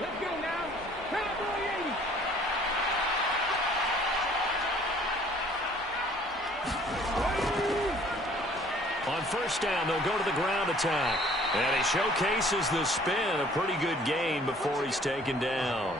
Let's go now. Cowboy 80. On 1st down, they'll go to the ground attack. And he showcases the spin. A pretty good gain before he's taken down.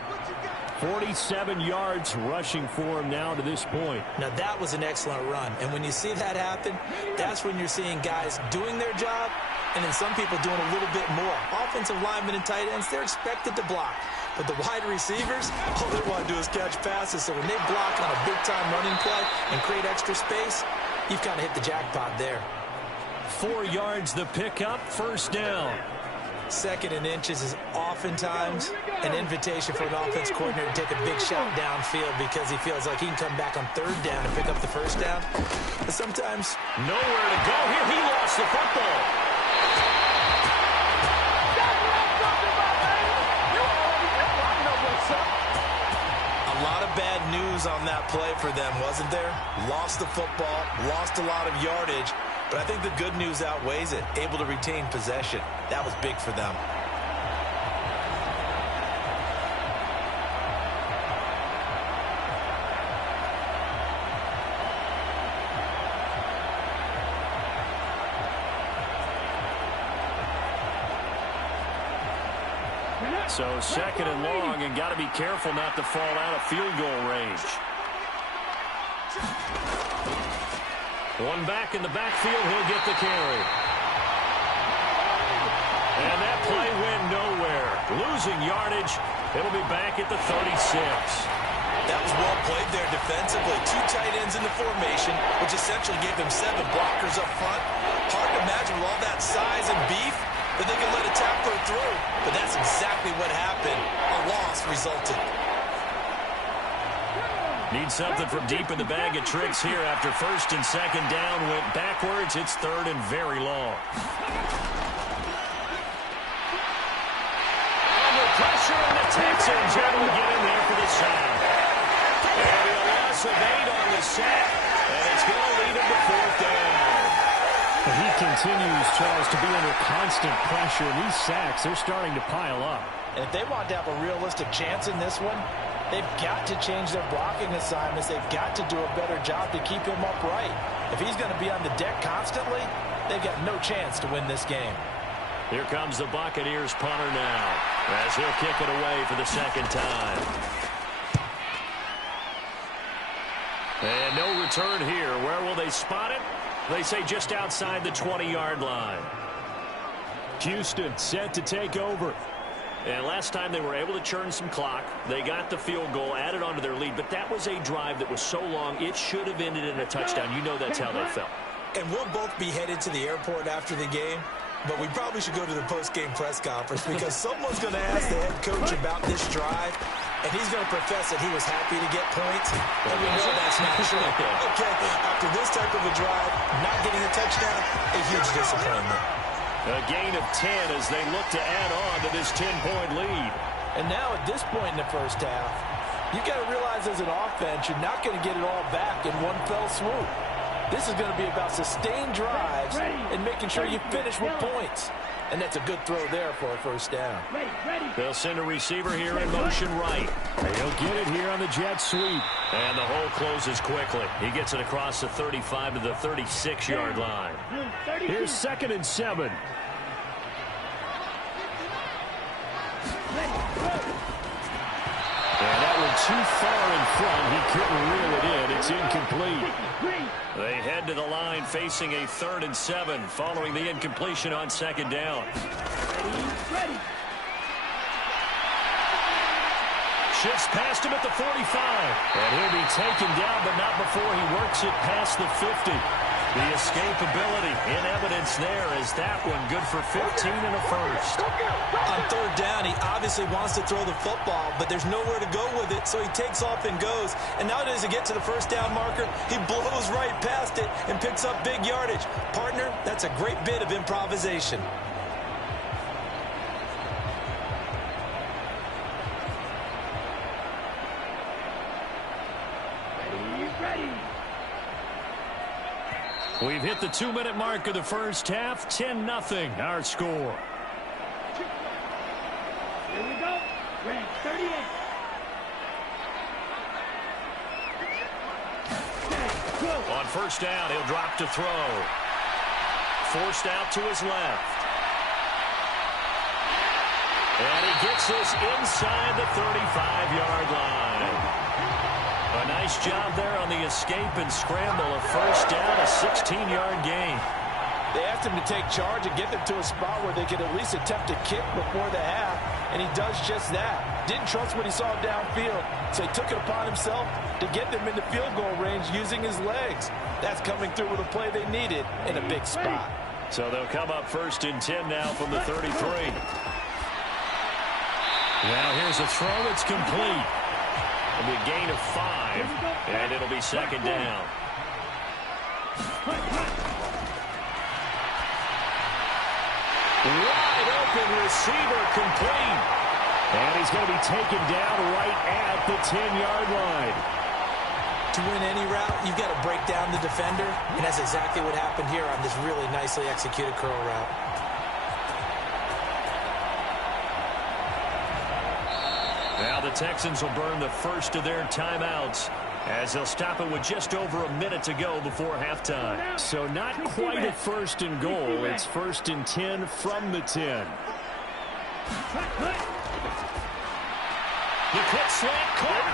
47 yards rushing for him now to this point. Now, that was an excellent run. And when you see that happen, that's when you're seeing guys doing their job and then some people doing a little bit more. Offensive linemen and tight ends, they're expected to block. But the wide receivers, all they want to do is catch passes. So when they block on a big-time running play and create extra space, you've kind of hit the jackpot there. 4 yards the pickup, 1st down. 2nd and inches is oftentimes an invitation for an offense coordinator to take a big shot downfield because he feels like he can come back on 3rd down and pick up the 1st down. But sometimes nowhere to go here. He lost the football. A lot of bad news on that play for them, wasn't there? Lost the football, lost a lot of yardage. But I think the good news outweighs it. Able to retain possession. That was big for them. So 2nd and long, and got to be careful not to fall out of field goal range. One back in the backfield, he'll get the carry. And that play went nowhere. Losing yardage, it'll be back at the 36. That was well played there defensively. 2 tight ends in the formation, which essentially gave them 7 blockers up front. Hard to imagine with all that size and beef that they can let a tackler through. But that's exactly what happened. A loss resulted. Need something from deep in the bag of tricks here after 1st and 2nd down went backwards. It's 3rd and very long. Under pressure, and the Texans able to get in there for the sack. And a loss of 8 on the sack, and it's going to lead him to 4th down. He continues, Charles, to be under constant pressure. And these sacks, they're starting to pile up. And if they want to have a realistic chance in this one, they've got to change their blocking assignments. They've got to do a better job to keep him upright. If he's going to be on the deck constantly, they've got no chance to win this game. Here comes the Buccaneers punter now, as he'll kick it away for the 2nd time. And no return here. Where will they spot it? They say just outside the 20-yard line. Houston set to take over. And last time they were able to churn some clock, they got the field goal, added onto their lead, but that was a drive that was so long, it should have ended in a touchdown. You know that's how they felt. And we'll both be headed to the airport after the game, but we probably should go to the post-game press conference because someone's going to ask the head coach about this drive, and he's going to profess that he was happy to get points, and we know that's not true. Okay, after this type of a drive, not getting a touchdown, a huge disappointment. A gain of 10 as they look to add on to this 10-point lead. And now at this point in the first half, you've got to realize as an offense, you're not going to get it all back in one fell swoop. This is going to be about sustained drives and making sure you finish with points. And that's a good throw there for a first down. They'll send a receiver here in motion right. He'll get it here on the jet sweep. And the hole closes quickly. He gets it across the 35 to the 36-yard line. Here's 2nd and 7. And that one too far in front. He couldn't reel it in. It's incomplete. They head to the line facing a 3rd and 7 following the incompletion on 2nd down. Shifts past him at the 45. And he'll be taken down, but not before he works it past the 50. The escapability in evidence there as that one good for 15 and a first. On 3rd down, he obviously wants to throw the football, but there's nowhere to go with it, so he takes off and goes. And nowadays, to get to the 1st down marker, he blows right past it and picks up big yardage. Partner, that's a great bit of improvisation. We've hit the 2-minute mark of the first half. 10-0 our score. Here we go. Red 38. On 1st down, he'll drop to throw. Forced out to his left. And he gets this inside the 35-yard line. A nice job there on the escape and scramble. A 1st down, a 16-yard gain. They asked him to take charge and get them to a spot where they could at least attempt to kick before the half, and he does just that. Didn't trust what he saw downfield, so he took it upon himself to get them into field goal range using his legs. That's coming through with a play they needed in a big spot. So they'll come up 1st and 10 now from the 33. Now here's a throw that's complete. It'll be a gain of 5, and it'll be 2nd down. Wide open receiver complete. And he's going to be taken down right at the 10-yard line. To win any route, you've got to break down the defender, and that's exactly what happened here on this really nicely executed curl route. Now the Texans will burn the first of their timeouts as they'll stop it with just over a minute to go before halftime. So not quite a 1st and goal. It's 1st and 10 from the 10. The quick slant caught.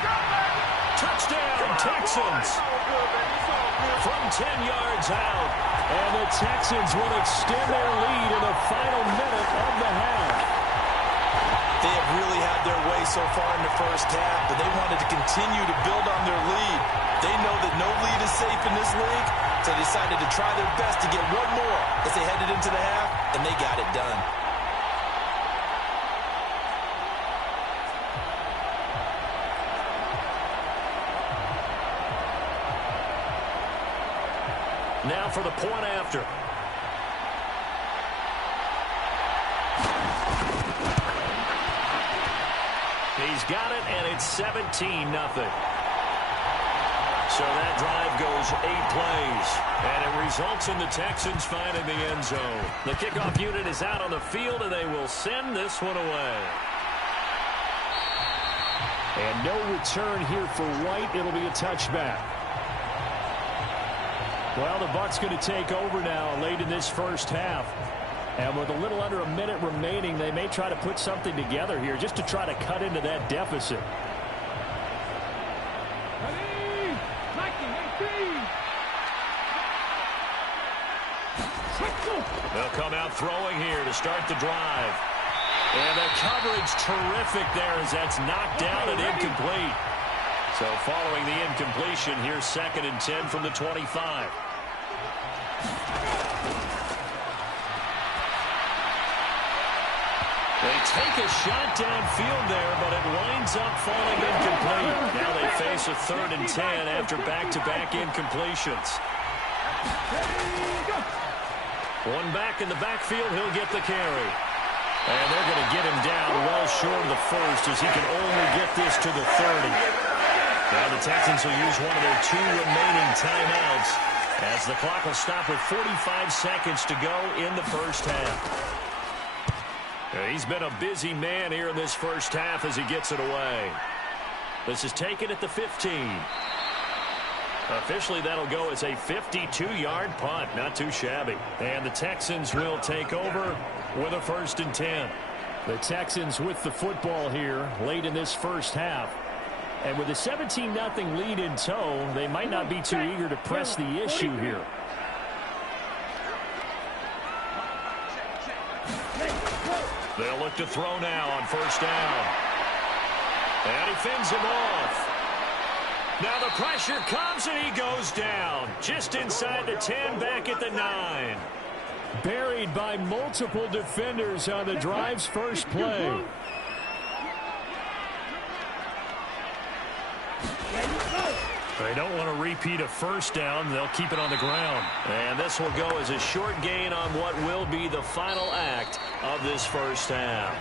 Touchdown, Texans. From 10 yards out. And the Texans will extend their lead in the final minute of the half. They have really had their way so far in the first half, but they wanted to continue to build on their lead. They know that no lead is safe in this league, so they decided to try their best to get one more as they headed into the half, and they got it done. Now for the point after. He's got it, and it's 17-0. So that drive goes 8 plays, and it results in the Texans finding the end zone. The kickoff unit is out on the field, and they will send this one away. And no return here for White. It'll be a touchback. Well, the Bucs going to take over now late in this first half. And with a little under a minute remaining, they may try to put something together here just to try to cut into that deficit. They'll come out throwing here to start the drive. And the coverage terrific there as that's knocked down and incomplete. So following the incompletion, here's 2nd and 10 from the 25. They take a shot downfield there, but it winds up falling incomplete. Now they face a 3rd and 10 after back-to-back incompletions. One back in the backfield, he'll get the carry. And they're going to get him down well short of the first as he can only get this to the 30. Now the Texans will use one of their 2 remaining timeouts as the clock will stop with 45 seconds to go in the first half. He's been a busy man here in this first half as he gets it away. This is taken at the 15. Officially, that'll go as a 52-yard punt. Not too shabby. And the Texans will take over with a 1st and 10. The Texans with the football here late in this first half. And with a 17-0 lead in tow, they might not be too eager to press the issue here. They'll look to throw now on 1st down. And he fends him off. Now the pressure comes and he goes down. Just inside the 10, back at the 9. Buried by multiple defenders on the drive's first play. They don't want to repeat a 1st down. They'll keep it on the ground. And this will go as a short gain on what will be the final act of this first half.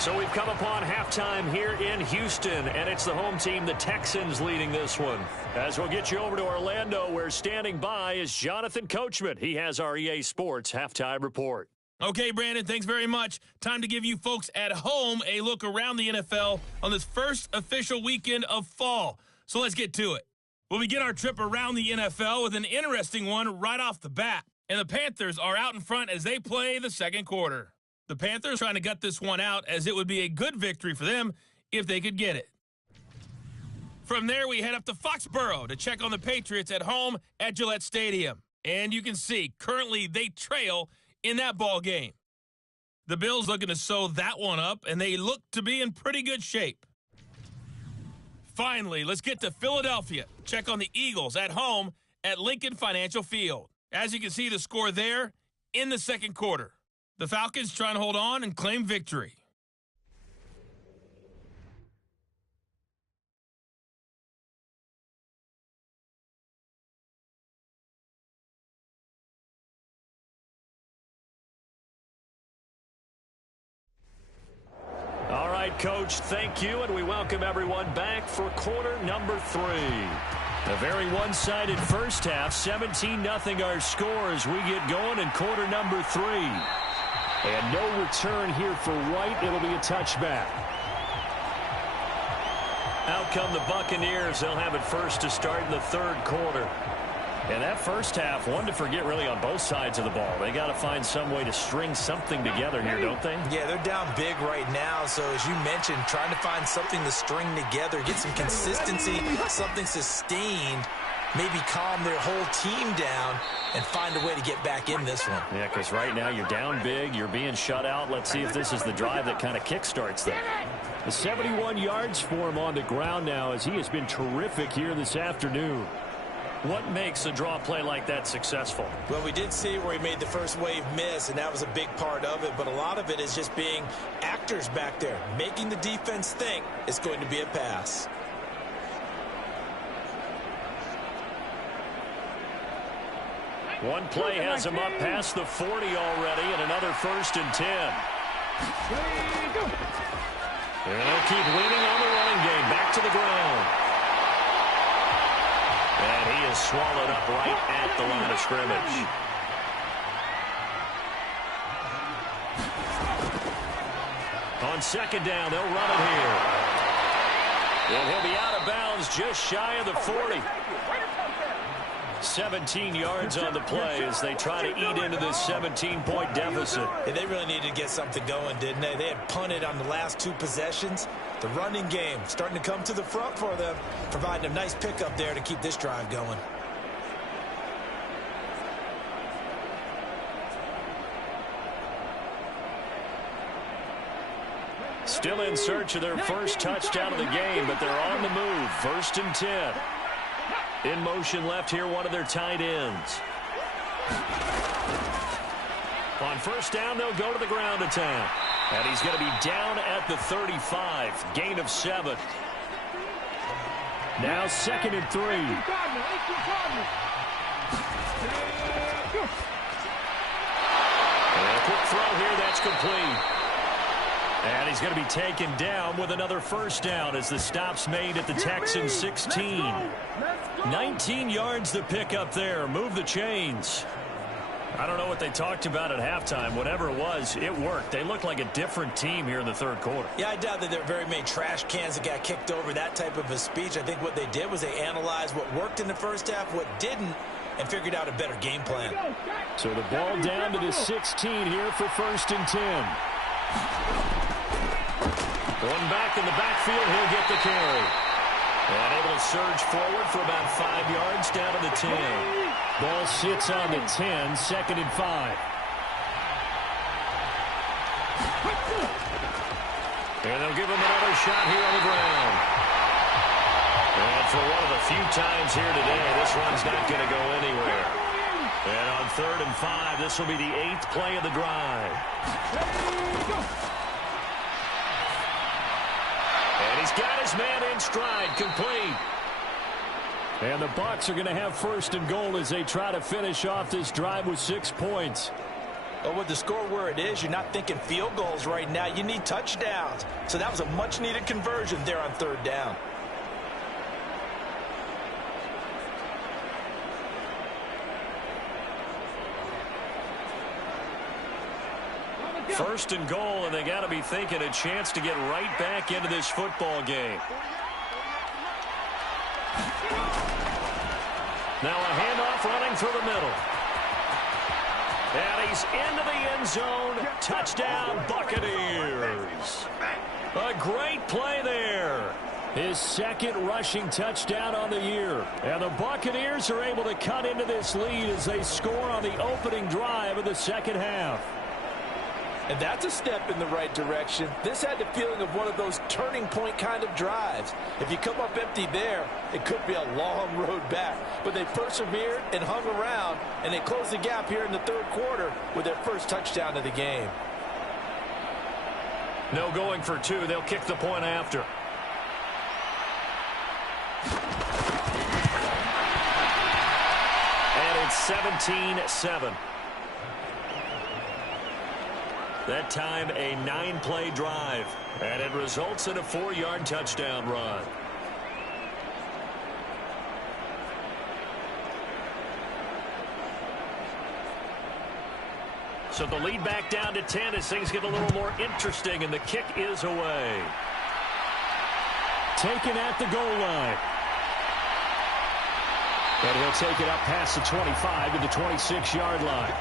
So we've come upon halftime here in Houston, and it's the home team, the Texans, leading this one. As we'll get you over to Orlando, where standing by is Jonathan Coachman. He has our EA Sports halftime report. Okay, Brandon, thanks very much. Time to give you folks at home a look around the NFL on this first official weekend of fall. So let's get to it. We'll begin our trip around the NFL with an interesting one right off the bat. And the Panthers are out in front as they play the second quarter. The Panthers trying to gut this one out as it would be a good victory for them if they could get it. From there, we head up to Foxborough to check on the Patriots at home at Gillette Stadium. And you can see, currently they trail in that ball game. The Bills looking to sew that one up, and they look to be in pretty good shape. Finally, let's get to Philadelphia. Check on the Eagles at home at Lincoln Financial Field. As you can see, the score there in the second quarter. The Falcons trying to hold on and claim victory. All right, Coach, thank you, and we welcome everyone back for quarter number 3. A very one-sided first half, 17-0 our score as we get going in quarter number 3. And no return here for White. It'll be a touchback. Out come the Buccaneers. They'll have it first to start in the third quarter. And that first half, one to forget really on both sides of the ball. They got to find some way to string something together here, don't they? Yeah, they're down big right now. So as you mentioned, trying to find something to string together, get some consistency, something sustained, maybe calm their whole team down and find a way to get back in this one. Yeah, because right now you're down big, you're being shut out. Let's see if this is the drive that kind of kickstarts that. The 71 yards for him on the ground now as he has been terrific here this afternoon. What makes a draw play like that successful? Well, we did see where he made the first wave miss, and that was a big part of it. But a lot of it is just being actors back there, making the defense think it's going to be a pass. One play has him up past the 40 already, and another 1st and 10. And they'll keep leaning on the running game. Back to the ground. And he is swallowed up right at the line of scrimmage. On second down, they'll run it here. And he'll be out of bounds just shy of the 40. 17 yards on the play as they try to eat into this 17-point deficit. Yeah, they really needed to get something going, didn't they? They had punted on the last 2 possessions. The running game starting to come to the front for them, providing a nice pickup there to keep this drive going. Still in search of their first touchdown of the game, but they're on the move. 1st and 10. In motion left here, one of their tight ends. On first down, they'll go to the ground attack. And he's going to be down at the 35. Gain of 7. Now 2nd and 3. And a quick throw here, that's complete. And he's going to be taken down with another first down as the stop's made at the Texans 16. 19 yards to pick up there. Move the chains. I don't know what they talked about at halftime. Whatever it was, it worked. They look like a different team here in the 3rd quarter. Yeah, I doubt that there were very many trash cans that got kicked over, that type of a speech. I think what they did was they analyzed what worked in the first half, what didn't, and figured out a better game plan. So the ball down to the 16 here for 1st and 10. Going back in the backfield, he'll get the carry. And able to surge forward for about 5 yards down to the 10. Ball sits on the 10, 2nd and 5. And they'll give him another shot here on the ground. And for one of the few times here today, this one's not going to go anywhere. And on 3rd and 5, this will be the 8th play of the drive. And he's got his man in stride, complete. And the Bucs are going to have 1st and goal as they try to finish off this drive with 6 points. Well, with the score where it is, you're not thinking field goals right now. You need touchdowns. So that was a much-needed conversion there on 3rd down. First and goal, and they got to be thinking a chance to get right back into this football game. Now a handoff running through the middle. And he's into the end zone. Touchdown, Buccaneers. A great play there. His 2nd rushing touchdown on the year. And the Buccaneers are able to cut into this lead as they score on the opening drive of the 2nd half. And that's a step in the right direction. This had the feeling of one of those turning point kind of drives. If you come up empty there, it could be a long road back. But they persevered and hung around, and they closed the gap here in the 3rd quarter with their first touchdown of the game. No going for 2. They'll kick the point after. And it's 17-7. That time a 9-play drive, and it results in a 4-yard touchdown run. So the lead back down to 10 as things get a little more interesting, and the kick is away. Taken at the goal line. And he'll take it up past the 25 to the 26-yard line.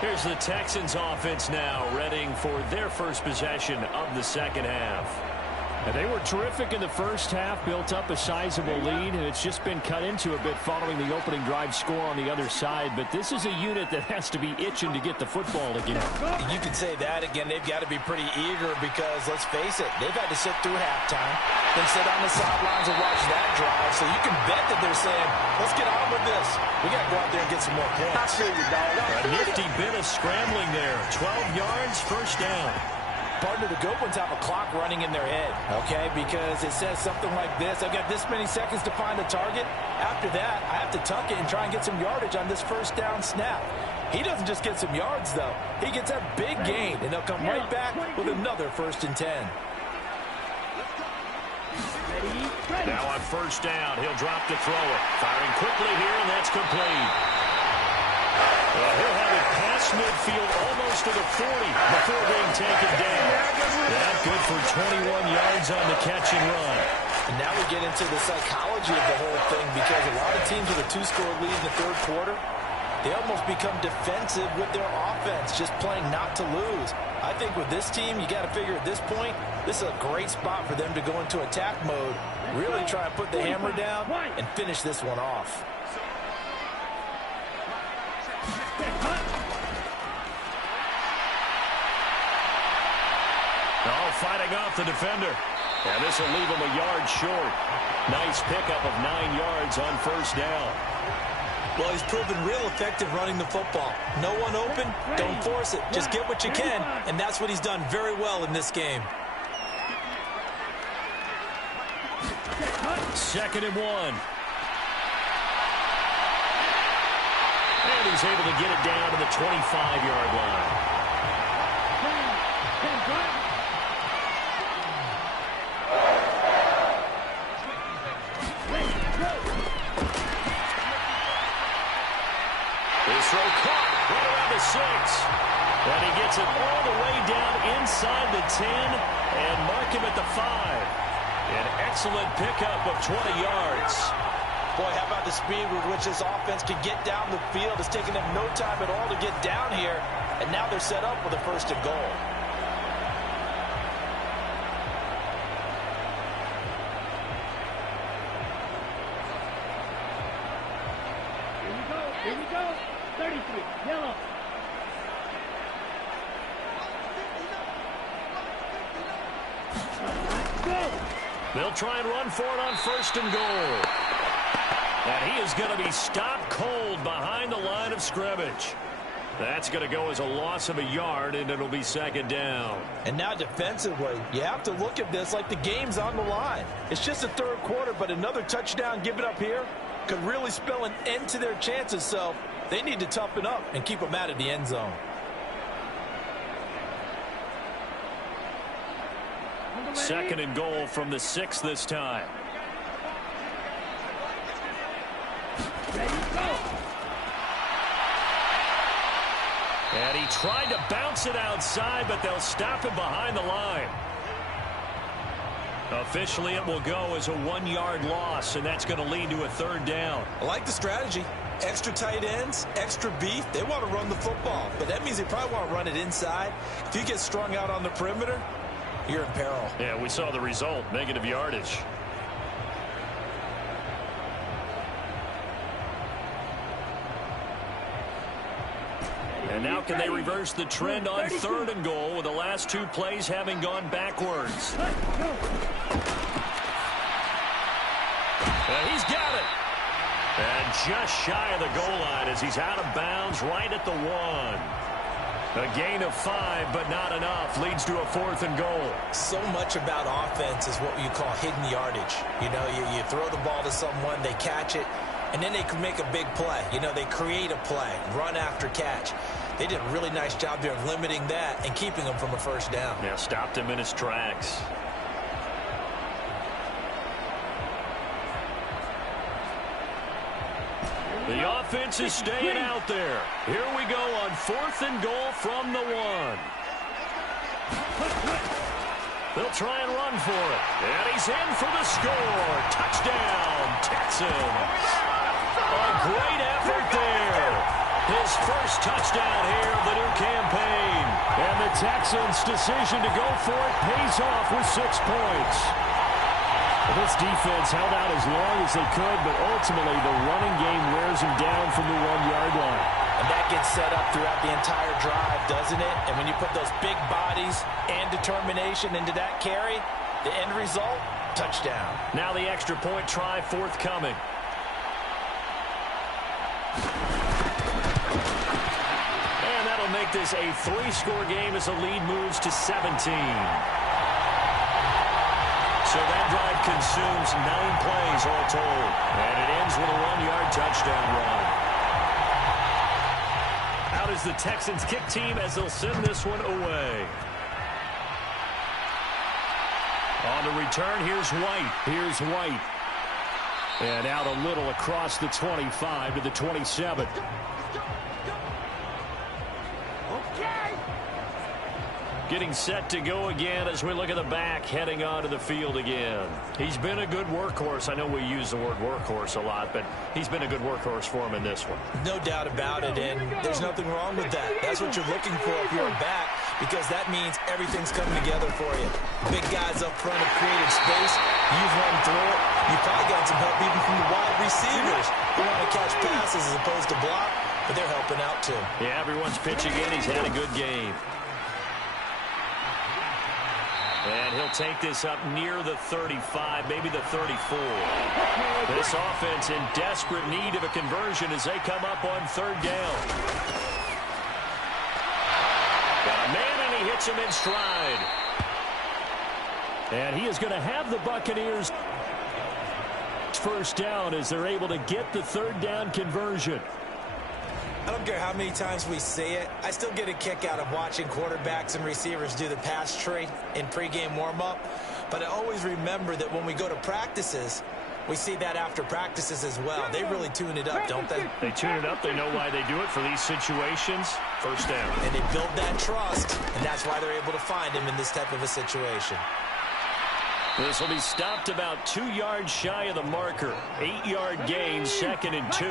Here's the Texans offense now, readying for their first possession of the 2nd half. And they were terrific in the first half, built up a sizable lead, and it's just been cut into a bit following the opening drive score on the other side. But this is a unit that has to be itching to get the football again. You could say that again. They've got to be pretty eager because, let's face it, they've had to sit through halftime, then sit on the sidelines and watch that drive. So you can bet that they're saying, let's get on with this. We got to go out there and get some more points. I feel you, dog. A nifty bit of scrambling there. 12 yards, first down. Partner, the good ones have a clock running in their head, okay? Because it says something like this. I've got this many seconds to find a target. After that, I have to tuck it and try and get some yardage on this first down snap. He doesn't just get some yards, though. He gets a big gain, and they'll come right back with another 1st and 10. Now on 1st down, he'll drop to throw it. Firing quickly here, and that's complete. He'll have it past midfield almost to the 40 before being taken down. That good for 21 yards on the catch and run. And now we get into the psychology of the whole thing, because a lot of teams with a 2-score lead in the 3rd quarter, they almost become defensive with their offense, just playing not to lose. I think with this team, you got to figure at this point, this is a great spot for them to go into attack mode, really try and put the hammer down and finish this one off. Oh, fighting off the defender. And this will leave him a yard short. Nice pickup of 9 yards on 1st down. Well, he's proven real effective running the football. No one open, don't force it. Just get what you can, and that's what he's done very well in this game. 2nd and 1. And he's able to get it down to the 25-yard line. His throw caught right around the 6. And he gets it all the way down inside the 10 and mark him at the 5. An excellent pickup of 20 yards. Boy, how about the speed with which this offense can get down the field? It's taken them no time at all to get down here, and now they're set up with a 1st and goal. Here we go. 33, yellow. Go. They'll try and run for it on 1st and goal. And he is going to be stopped cold behind the line of scrimmage. That's going to go as a loss of a yard, and it'll be 2nd down. And now defensively, you have to look at this like the game's on the line. It's just the 3rd quarter, but another touchdown given up here could really spell an end to their chances, so they need to toughen up and keep them out of the end zone. Second and goal from the 6 this time. And he tried to bounce it outside, but they'll stop him behind the line. Officially, it will go as a 1-yard loss, and that's going to lead to a 3rd down. I like the strategy. Extra tight ends, extra beef. They want to run the football, but that means they probably want to run it inside. If you get strung out on the perimeter, you're in peril. Yeah, we saw the result, negative yardage. And now can they reverse the trend on 3rd and goal with the last 2 plays having gone backwards? And he's got it. And just shy of the goal line as he's out of bounds right at the 1. A gain of 5, but not enough. Leads to a 4th and goal. So much about offense is what you call hidden yardage. You know, you throw the ball to someone, they catch it, and then they can make a big play. You know, they create a play, run after catch. They did a really nice job there of limiting that and keeping him from a 1st down. Yeah, stopped him in his tracks. The offense is staying out there. Here we go on 4th and goal from the 1. They'll try and run for it. And he's in for the score. Touchdown, Texans. A great effort there. His first touchdown here of the new campaign. And the Texans' decision to go for it pays off with 6 points. This defense held out as long as they could, but ultimately the running game wears them down from the 1-yard line. And that gets set up throughout the entire drive, doesn't it? And when you put those big bodies and determination into that carry, the end result, touchdown. Now the extra point try forthcoming. And that'll make this a 3-score game as the lead moves to 17. So that drive consumes 9 plays all told. And it ends with a 1-yard touchdown run. the Texans kick team as they'll send this one away. On the return, here's White. And out a little across the 25 to the 27. Getting set to go again as we look at the back, heading onto the field again. He's been a good workhorse. I know we use the word workhorse a lot, but he's been a good workhorse for him in this one. No doubt about it, and there's nothing wrong with that. That's what you're looking for if you're a back, because that means everything's coming together for you. Big guys up front have created space. You've run through it. You've probably got some help even from the wide receivers who want to catch passes as opposed to block, but they're helping out too. Yeah, everyone's pitching in. He's had a good game. And he'll take this up near the 35, maybe the 34. This offense in desperate need of a conversion as they come up on third down. Got a man, and he hits him in stride. And he is going to have the Buccaneers first down as they're able to get the third down conversion. I don't care how many times we see it. I still get a kick out of watching quarterbacks and receivers do the pass tree in pregame warm-up. But I always remember that when we go to practices, we see that after practices as well. They really tune it up, don't they? They tune it up. They know why they do it for these situations. First down. And they build that trust, and that's why they're able to find him in this type of a situation. This will be stopped about 2 yards shy of the marker. 8-yard gain, 2nd and 2.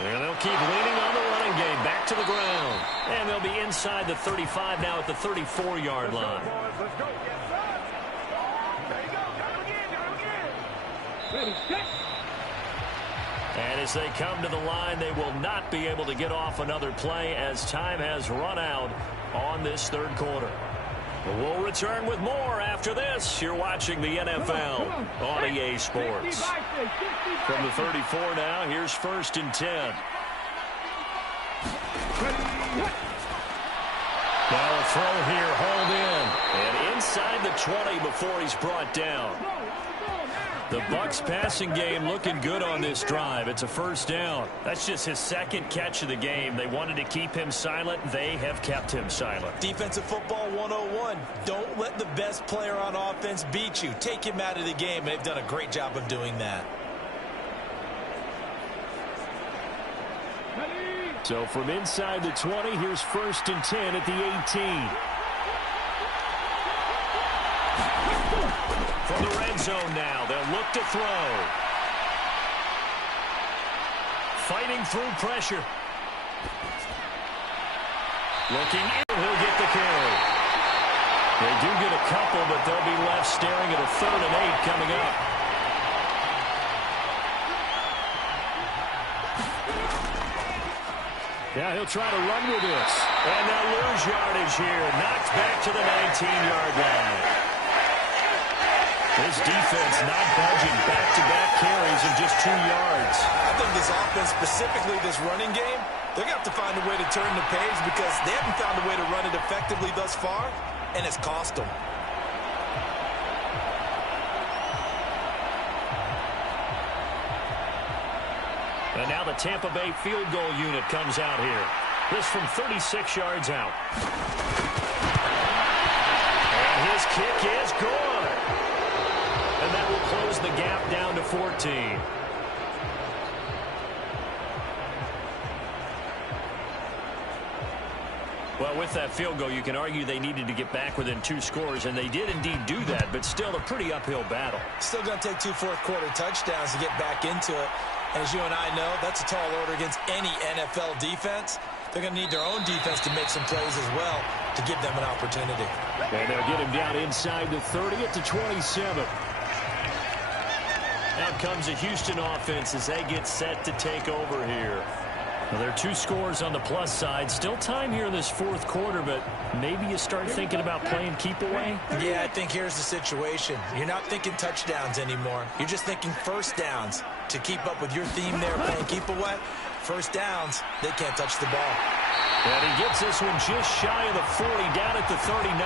And they'll keep leaning on the running game. Back to the ground. And they'll be inside the 35 now at the 34-yard line. Let's go. Yes, sir. There you go. Got him again. And as they come to the line, they will not be able to get off another play as time has run out on this third quarter. We'll return with more after this. You're watching the NFL on EA Sports. From the 34 now, here's 1st and 10. Now a throw here, hauled in. And inside the 20 before he's brought down. The Bucs passing game looking good on this drive. It's a first down. That's just his 2nd catch of the game. They wanted to keep him silent. They have kept him silent. Defensive football 101. Don't let the best player on offense beat you. Take him out of the game. They've done a great job of doing that. So from inside the 20, here's 1st and 10 at the 18. From the red zone now, they'll look to throw. Fighting through pressure. Looking in, he'll get the carry. They do get a couple, but they'll be left staring at a 3rd and 8 coming up. Yeah, he'll try to run with this. And they'll lose yardage here. Knocked back to the 19-yard line. This defense not budging. Back-to-back carries in just 2 yards. I think this offense, specifically this running game, they're going to have to find a way to turn the page because they haven't found a way to run it effectively thus far, and it's cost them. And now the Tampa Bay field goal unit comes out here. This from 36 yards out. And his kick is good. And that will close the gap down to 14. Well, with that field goal, you can argue they needed to get back within 2 scores, and they did indeed do that, but still a pretty uphill battle. Still going to take 2 fourth-quarter touchdowns to get back into it. And as you and I know, that's a tall order against any NFL defense. They're going to need their own defense to make some plays as well to give them an opportunity. And they'll get him down inside the 30 at the 27. Out comes the Houston offense as they get set to take over here. Well, there are 2 scores on the plus side. Still time here in this 4th quarter, but maybe you start thinking about playing keep away? Yeah, I think here's the situation. You're not thinking touchdowns anymore. You're just thinking first downs. To keep up with your theme there, playing keep away, first downs, they can't touch the ball. And he gets this one just shy of the 40, down at the 39.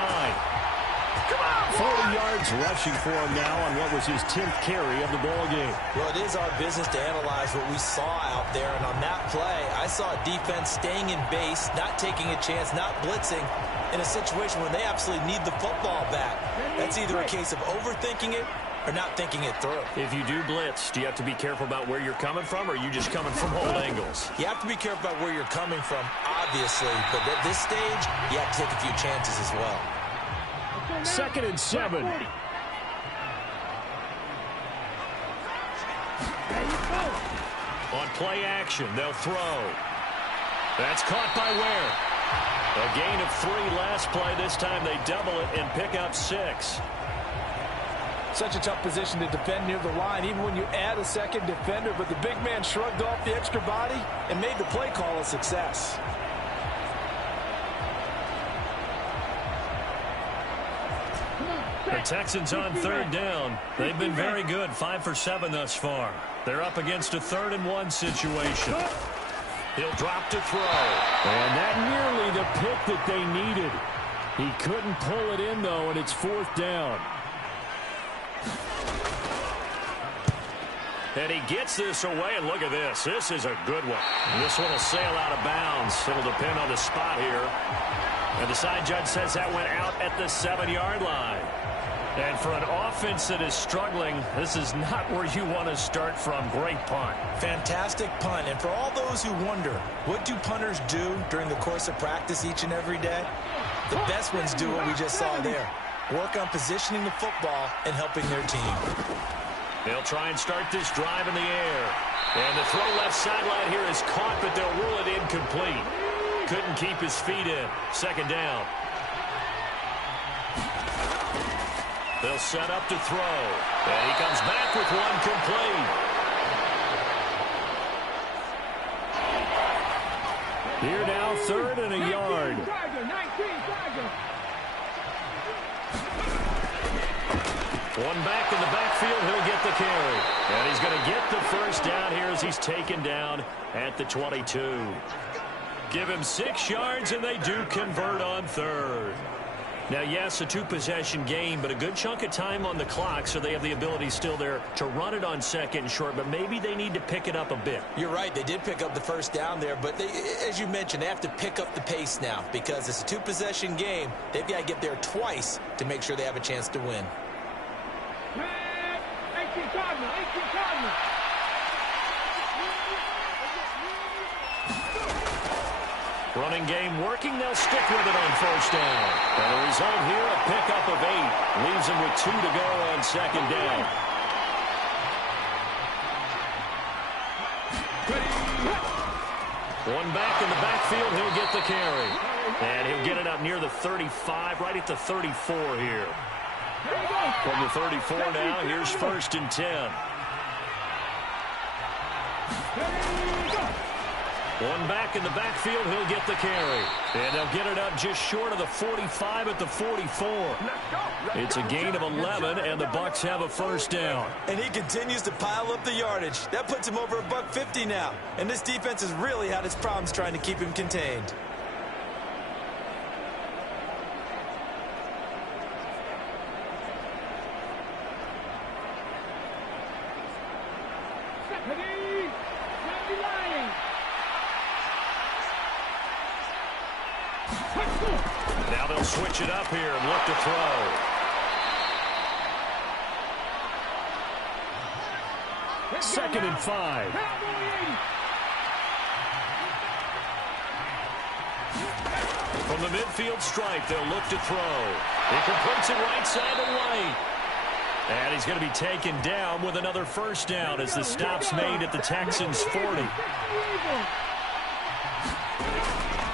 40 yards rushing for him now on what was his 10th carry of the ball game. Well, it is our business to analyze what we saw out there. And on that play, I saw a defense staying in base, not taking a chance, not blitzing in a situation where they absolutely need the football back. That's either a case of overthinking it or not thinking it through. If you do blitz, do you have to be careful about where you're coming from, or are you just coming from all angles? You have to be careful about where you're coming from, obviously. But at this stage, you have to take a few chances as well. 2nd and 7. On play action, they'll throw. That's caught by Ware. A gain of 3 last play. This time they double it and pick up 6. Such a tough position to defend near the line, even when you add a second defender. But the big man shrugged off the extra body and made the play call a success. The Texans on 3rd down. They've been very good, 5 for 7 thus far. They're up against a 3rd and 1 situation. He'll drop to throw. And that nearly the pick that they needed. He couldn't pull it in, though, and it's 4th down. And he gets this away, and look at this. This is a good one. This one will sail out of bounds. It'll depend on the spot here. And the side judge says that went out at the 7-yard line. And for an offense that is struggling, this is not where you want to start from. Great punt. Fantastic punt. And for all those who wonder, what do punters do during the course of practice each and every day? The best ones do what we just saw there. Work on positioning the football and helping their team. They'll try and start this drive in the air. And the throw left sideline here is caught, but they'll rule it incomplete. Couldn't keep his feet in. 2nd down. They'll set up to throw. And he comes back with one complete. Here now, 3rd and a yard. One back in the backfield, he'll get the carry. And he's going to get the 1st down here as he's taken down at the 22. Give him 6 yards, and they do convert on 3rd. Now, yes, a 2-possession game, but a good chunk of time on the clock, so they have the ability still there to run it on 2nd and short, but maybe they need to pick it up a bit. You're right. They did pick up the 1st down there, but they, as you mentioned, they have to pick up the pace now because it's a 2-possession game. They've got to get there twice to make sure they have a chance to win. Running game working. They'll stick with it on 1st down. And the result here, a pickup of 8. Leaves them with 2 to go on 2nd down. One back in the backfield. He'll get the carry. And he'll get it up near the 35, right at the 34 here. From the 34 now, here's 1st and 10. One back in the backfield, he'll get the carry. And they'll get it up just short of the 45 at the 44. It's a gain of 11, and the Bucs have a 1st down. And he continues to pile up the yardage. That puts him over $150 now. And this defense has really had its problems trying to keep him contained. Now they'll switch it up here and look to throw. Second and 5. From the midfield stripe, they'll look to throw. He completes it right side to White. And he's going to be taken down with another 1st down as the stop's made at the Texans' 40.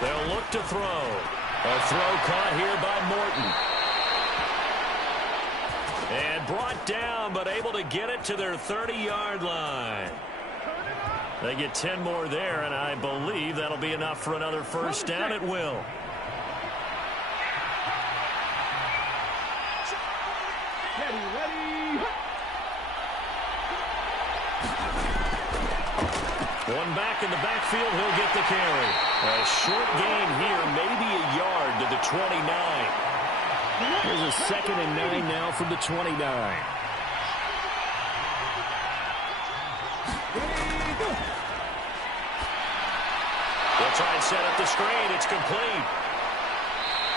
They'll look to throw. A throw caught here by Morton. And brought down, but able to get it to their 30-yard line. They get 10 more there, and I believe that'll be enough for another 1st down. It will. One back in the backfield, he'll get the carry. A short gain here, maybe a yard to the 29. Here's a 2nd and 9 now from the 29. They'll try and set up the screen. It's complete.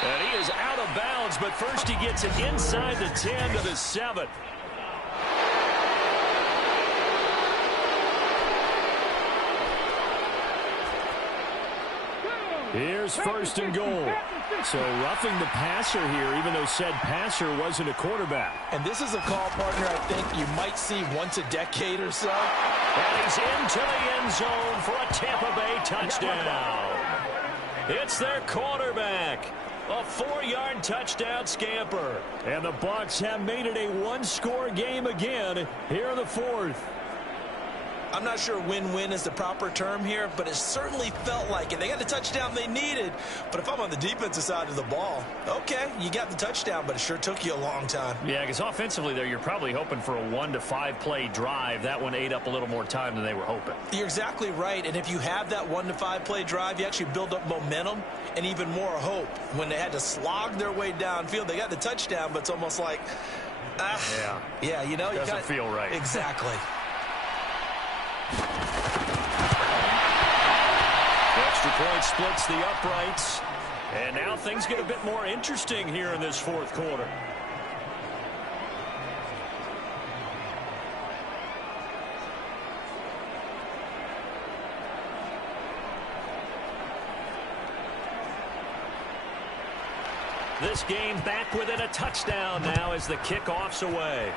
And he is out of bounds, but first he gets it inside the 10 to the 7. Here's 1st and goal. So roughing the passer here, even though said passer wasn't a quarterback. And this is a call, partner, I think you might see once a decade or so. And he's into the end zone for a Tampa Bay touchdown. It's their quarterback. A 4-yard touchdown scamper. And the Bucs have made it a one-score game again here in the 4th. I'm not sure win-win is the proper term here, but it certainly felt like it. They got the touchdown they needed, but if I'm on the defensive side of the ball, okay, you got the touchdown, but it sure took you a long time. Yeah, because offensively there, you're probably hoping for a 1 to 5 play drive. That one ate up a little more time than they were hoping. You're exactly right, and if you have that 1 to 5 play drive, you actually build up momentum and even more hope. When they had to slog their way downfield, they got the touchdown, but it's almost like, yeah, you know, doesn't feel right. Exactly. Extra point splits the uprights. And now things get a bit more interesting here in this 4th quarter. This game back within a touchdown now as the kickoff's away.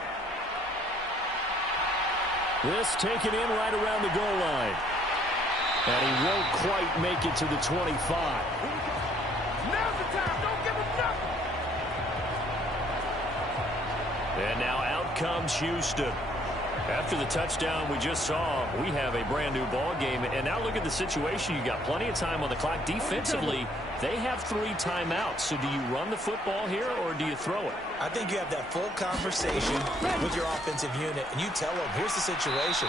This taken in right around the goal line. And he won't quite make it to the 25. Now's the time. Don't give him nothing. And now out comes Houston. After the touchdown we just saw, we have a brand new ball game. And now look at the situation. You got plenty of time on the clock. Defensively, they have 3 timeouts. So do you run the football here or do you throw it? I think you have that full conversation with your offensive unit, and you tell them, here's the situation.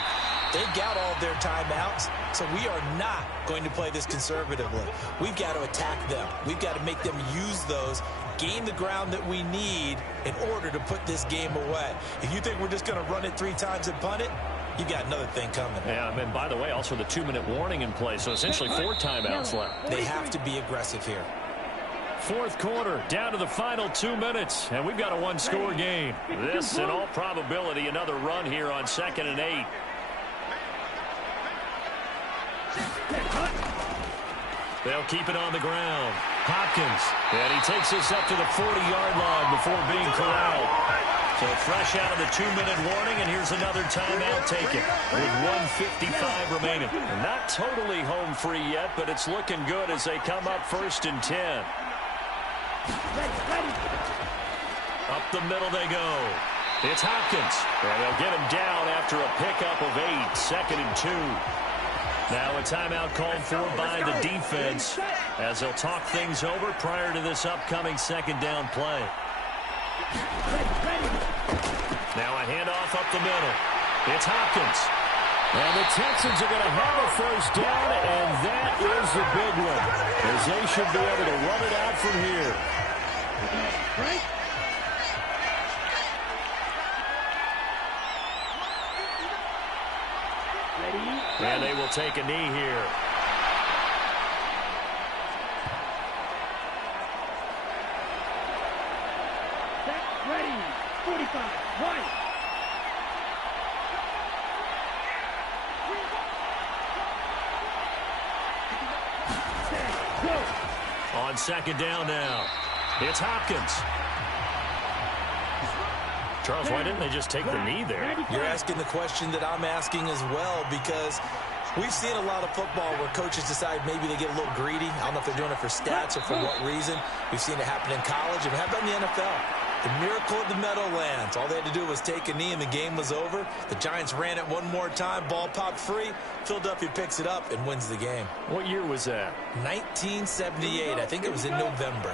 They've got all of their timeouts, so we are not going to play this conservatively. We've got to attack them. We've got to make them use those, gain the ground that we need in order to put this game away. If you think we're just going to run it 3 times and punt it, you got another thing coming. Yeah, and by the way, also the 2-minute warning in play, so essentially 4 timeouts left. They have to be aggressive here. 4th quarter, down to the final 2 minutes, and we've got a one-score game. This, in all probability, another run here on 2nd and 8. They'll keep it on the ground. Hopkins, and he takes us up to the 40-yard line before being corralled. So fresh out of the 2-minute warning, and here's another timeout taken with 1:55 remaining. Not totally home free yet, but it's looking good as they come up 1st and 10. Up the middle they go. It's Hopkins. And they'll get him down after a pickup of 8. 2nd and 2. Now a timeout called for by the defense as they'll talk things over prior to this upcoming 2nd down play. Now a handoff up the middle. It's Hopkins. And the Texans are going to have a 1st down, and that is the big one, as they should be able to run it out from here. And they will take a knee here. Set, ready, 45, right. On 2nd down now, it's Hopkins. Charles, why didn't they just take the knee there? You're asking the question that I'm asking as well, because we've seen a lot of football where coaches decide maybe they get a little greedy. I don't know if they're doing it for stats or for what reason. We've seen it happen in college and it happened in the NFL. The miracle of the Meadowlands. All they had to do was take a knee and the game was over. The Giants ran it one more time. Ball popped free. Philadelphia picks it up and wins the game. What year was that? 1978. I think it was in November.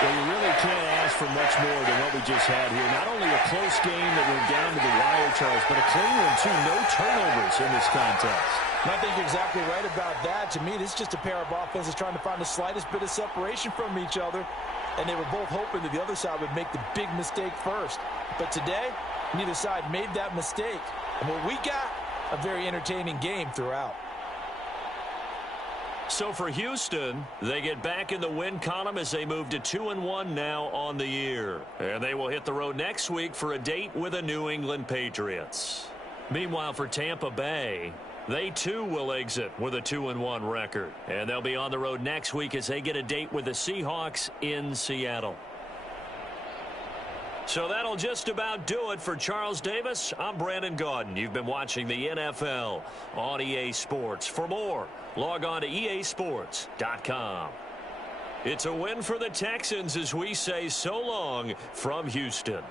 Well, you really can't ask for much more than what we just had here. Not only a close game that went down to the wire, Charles, but a clean one, too. No turnovers in this contest. And I think you're exactly right about that. To me, this is just a pair of offenses trying to find the slightest bit of separation from each other. And they were both hoping that the other side would make the big mistake first. But today, neither side made that mistake. And what we got, a very entertaining game throughout. So for Houston, they get back in the win column as they move to 2-1 now on the year. And they will hit the road next week for a date with the New England Patriots. Meanwhile, for Tampa Bay, they too will exit with a 2-1 record. And they'll be on the road next week as they get a date with the Seahawks in Seattle. So that'll just about do it for Charles Davis. I'm Brandon Gaudin. You've been watching the NFL on EA Sports. For more, log on to easports.com. It's a win for the Texans as we say so long from Houston.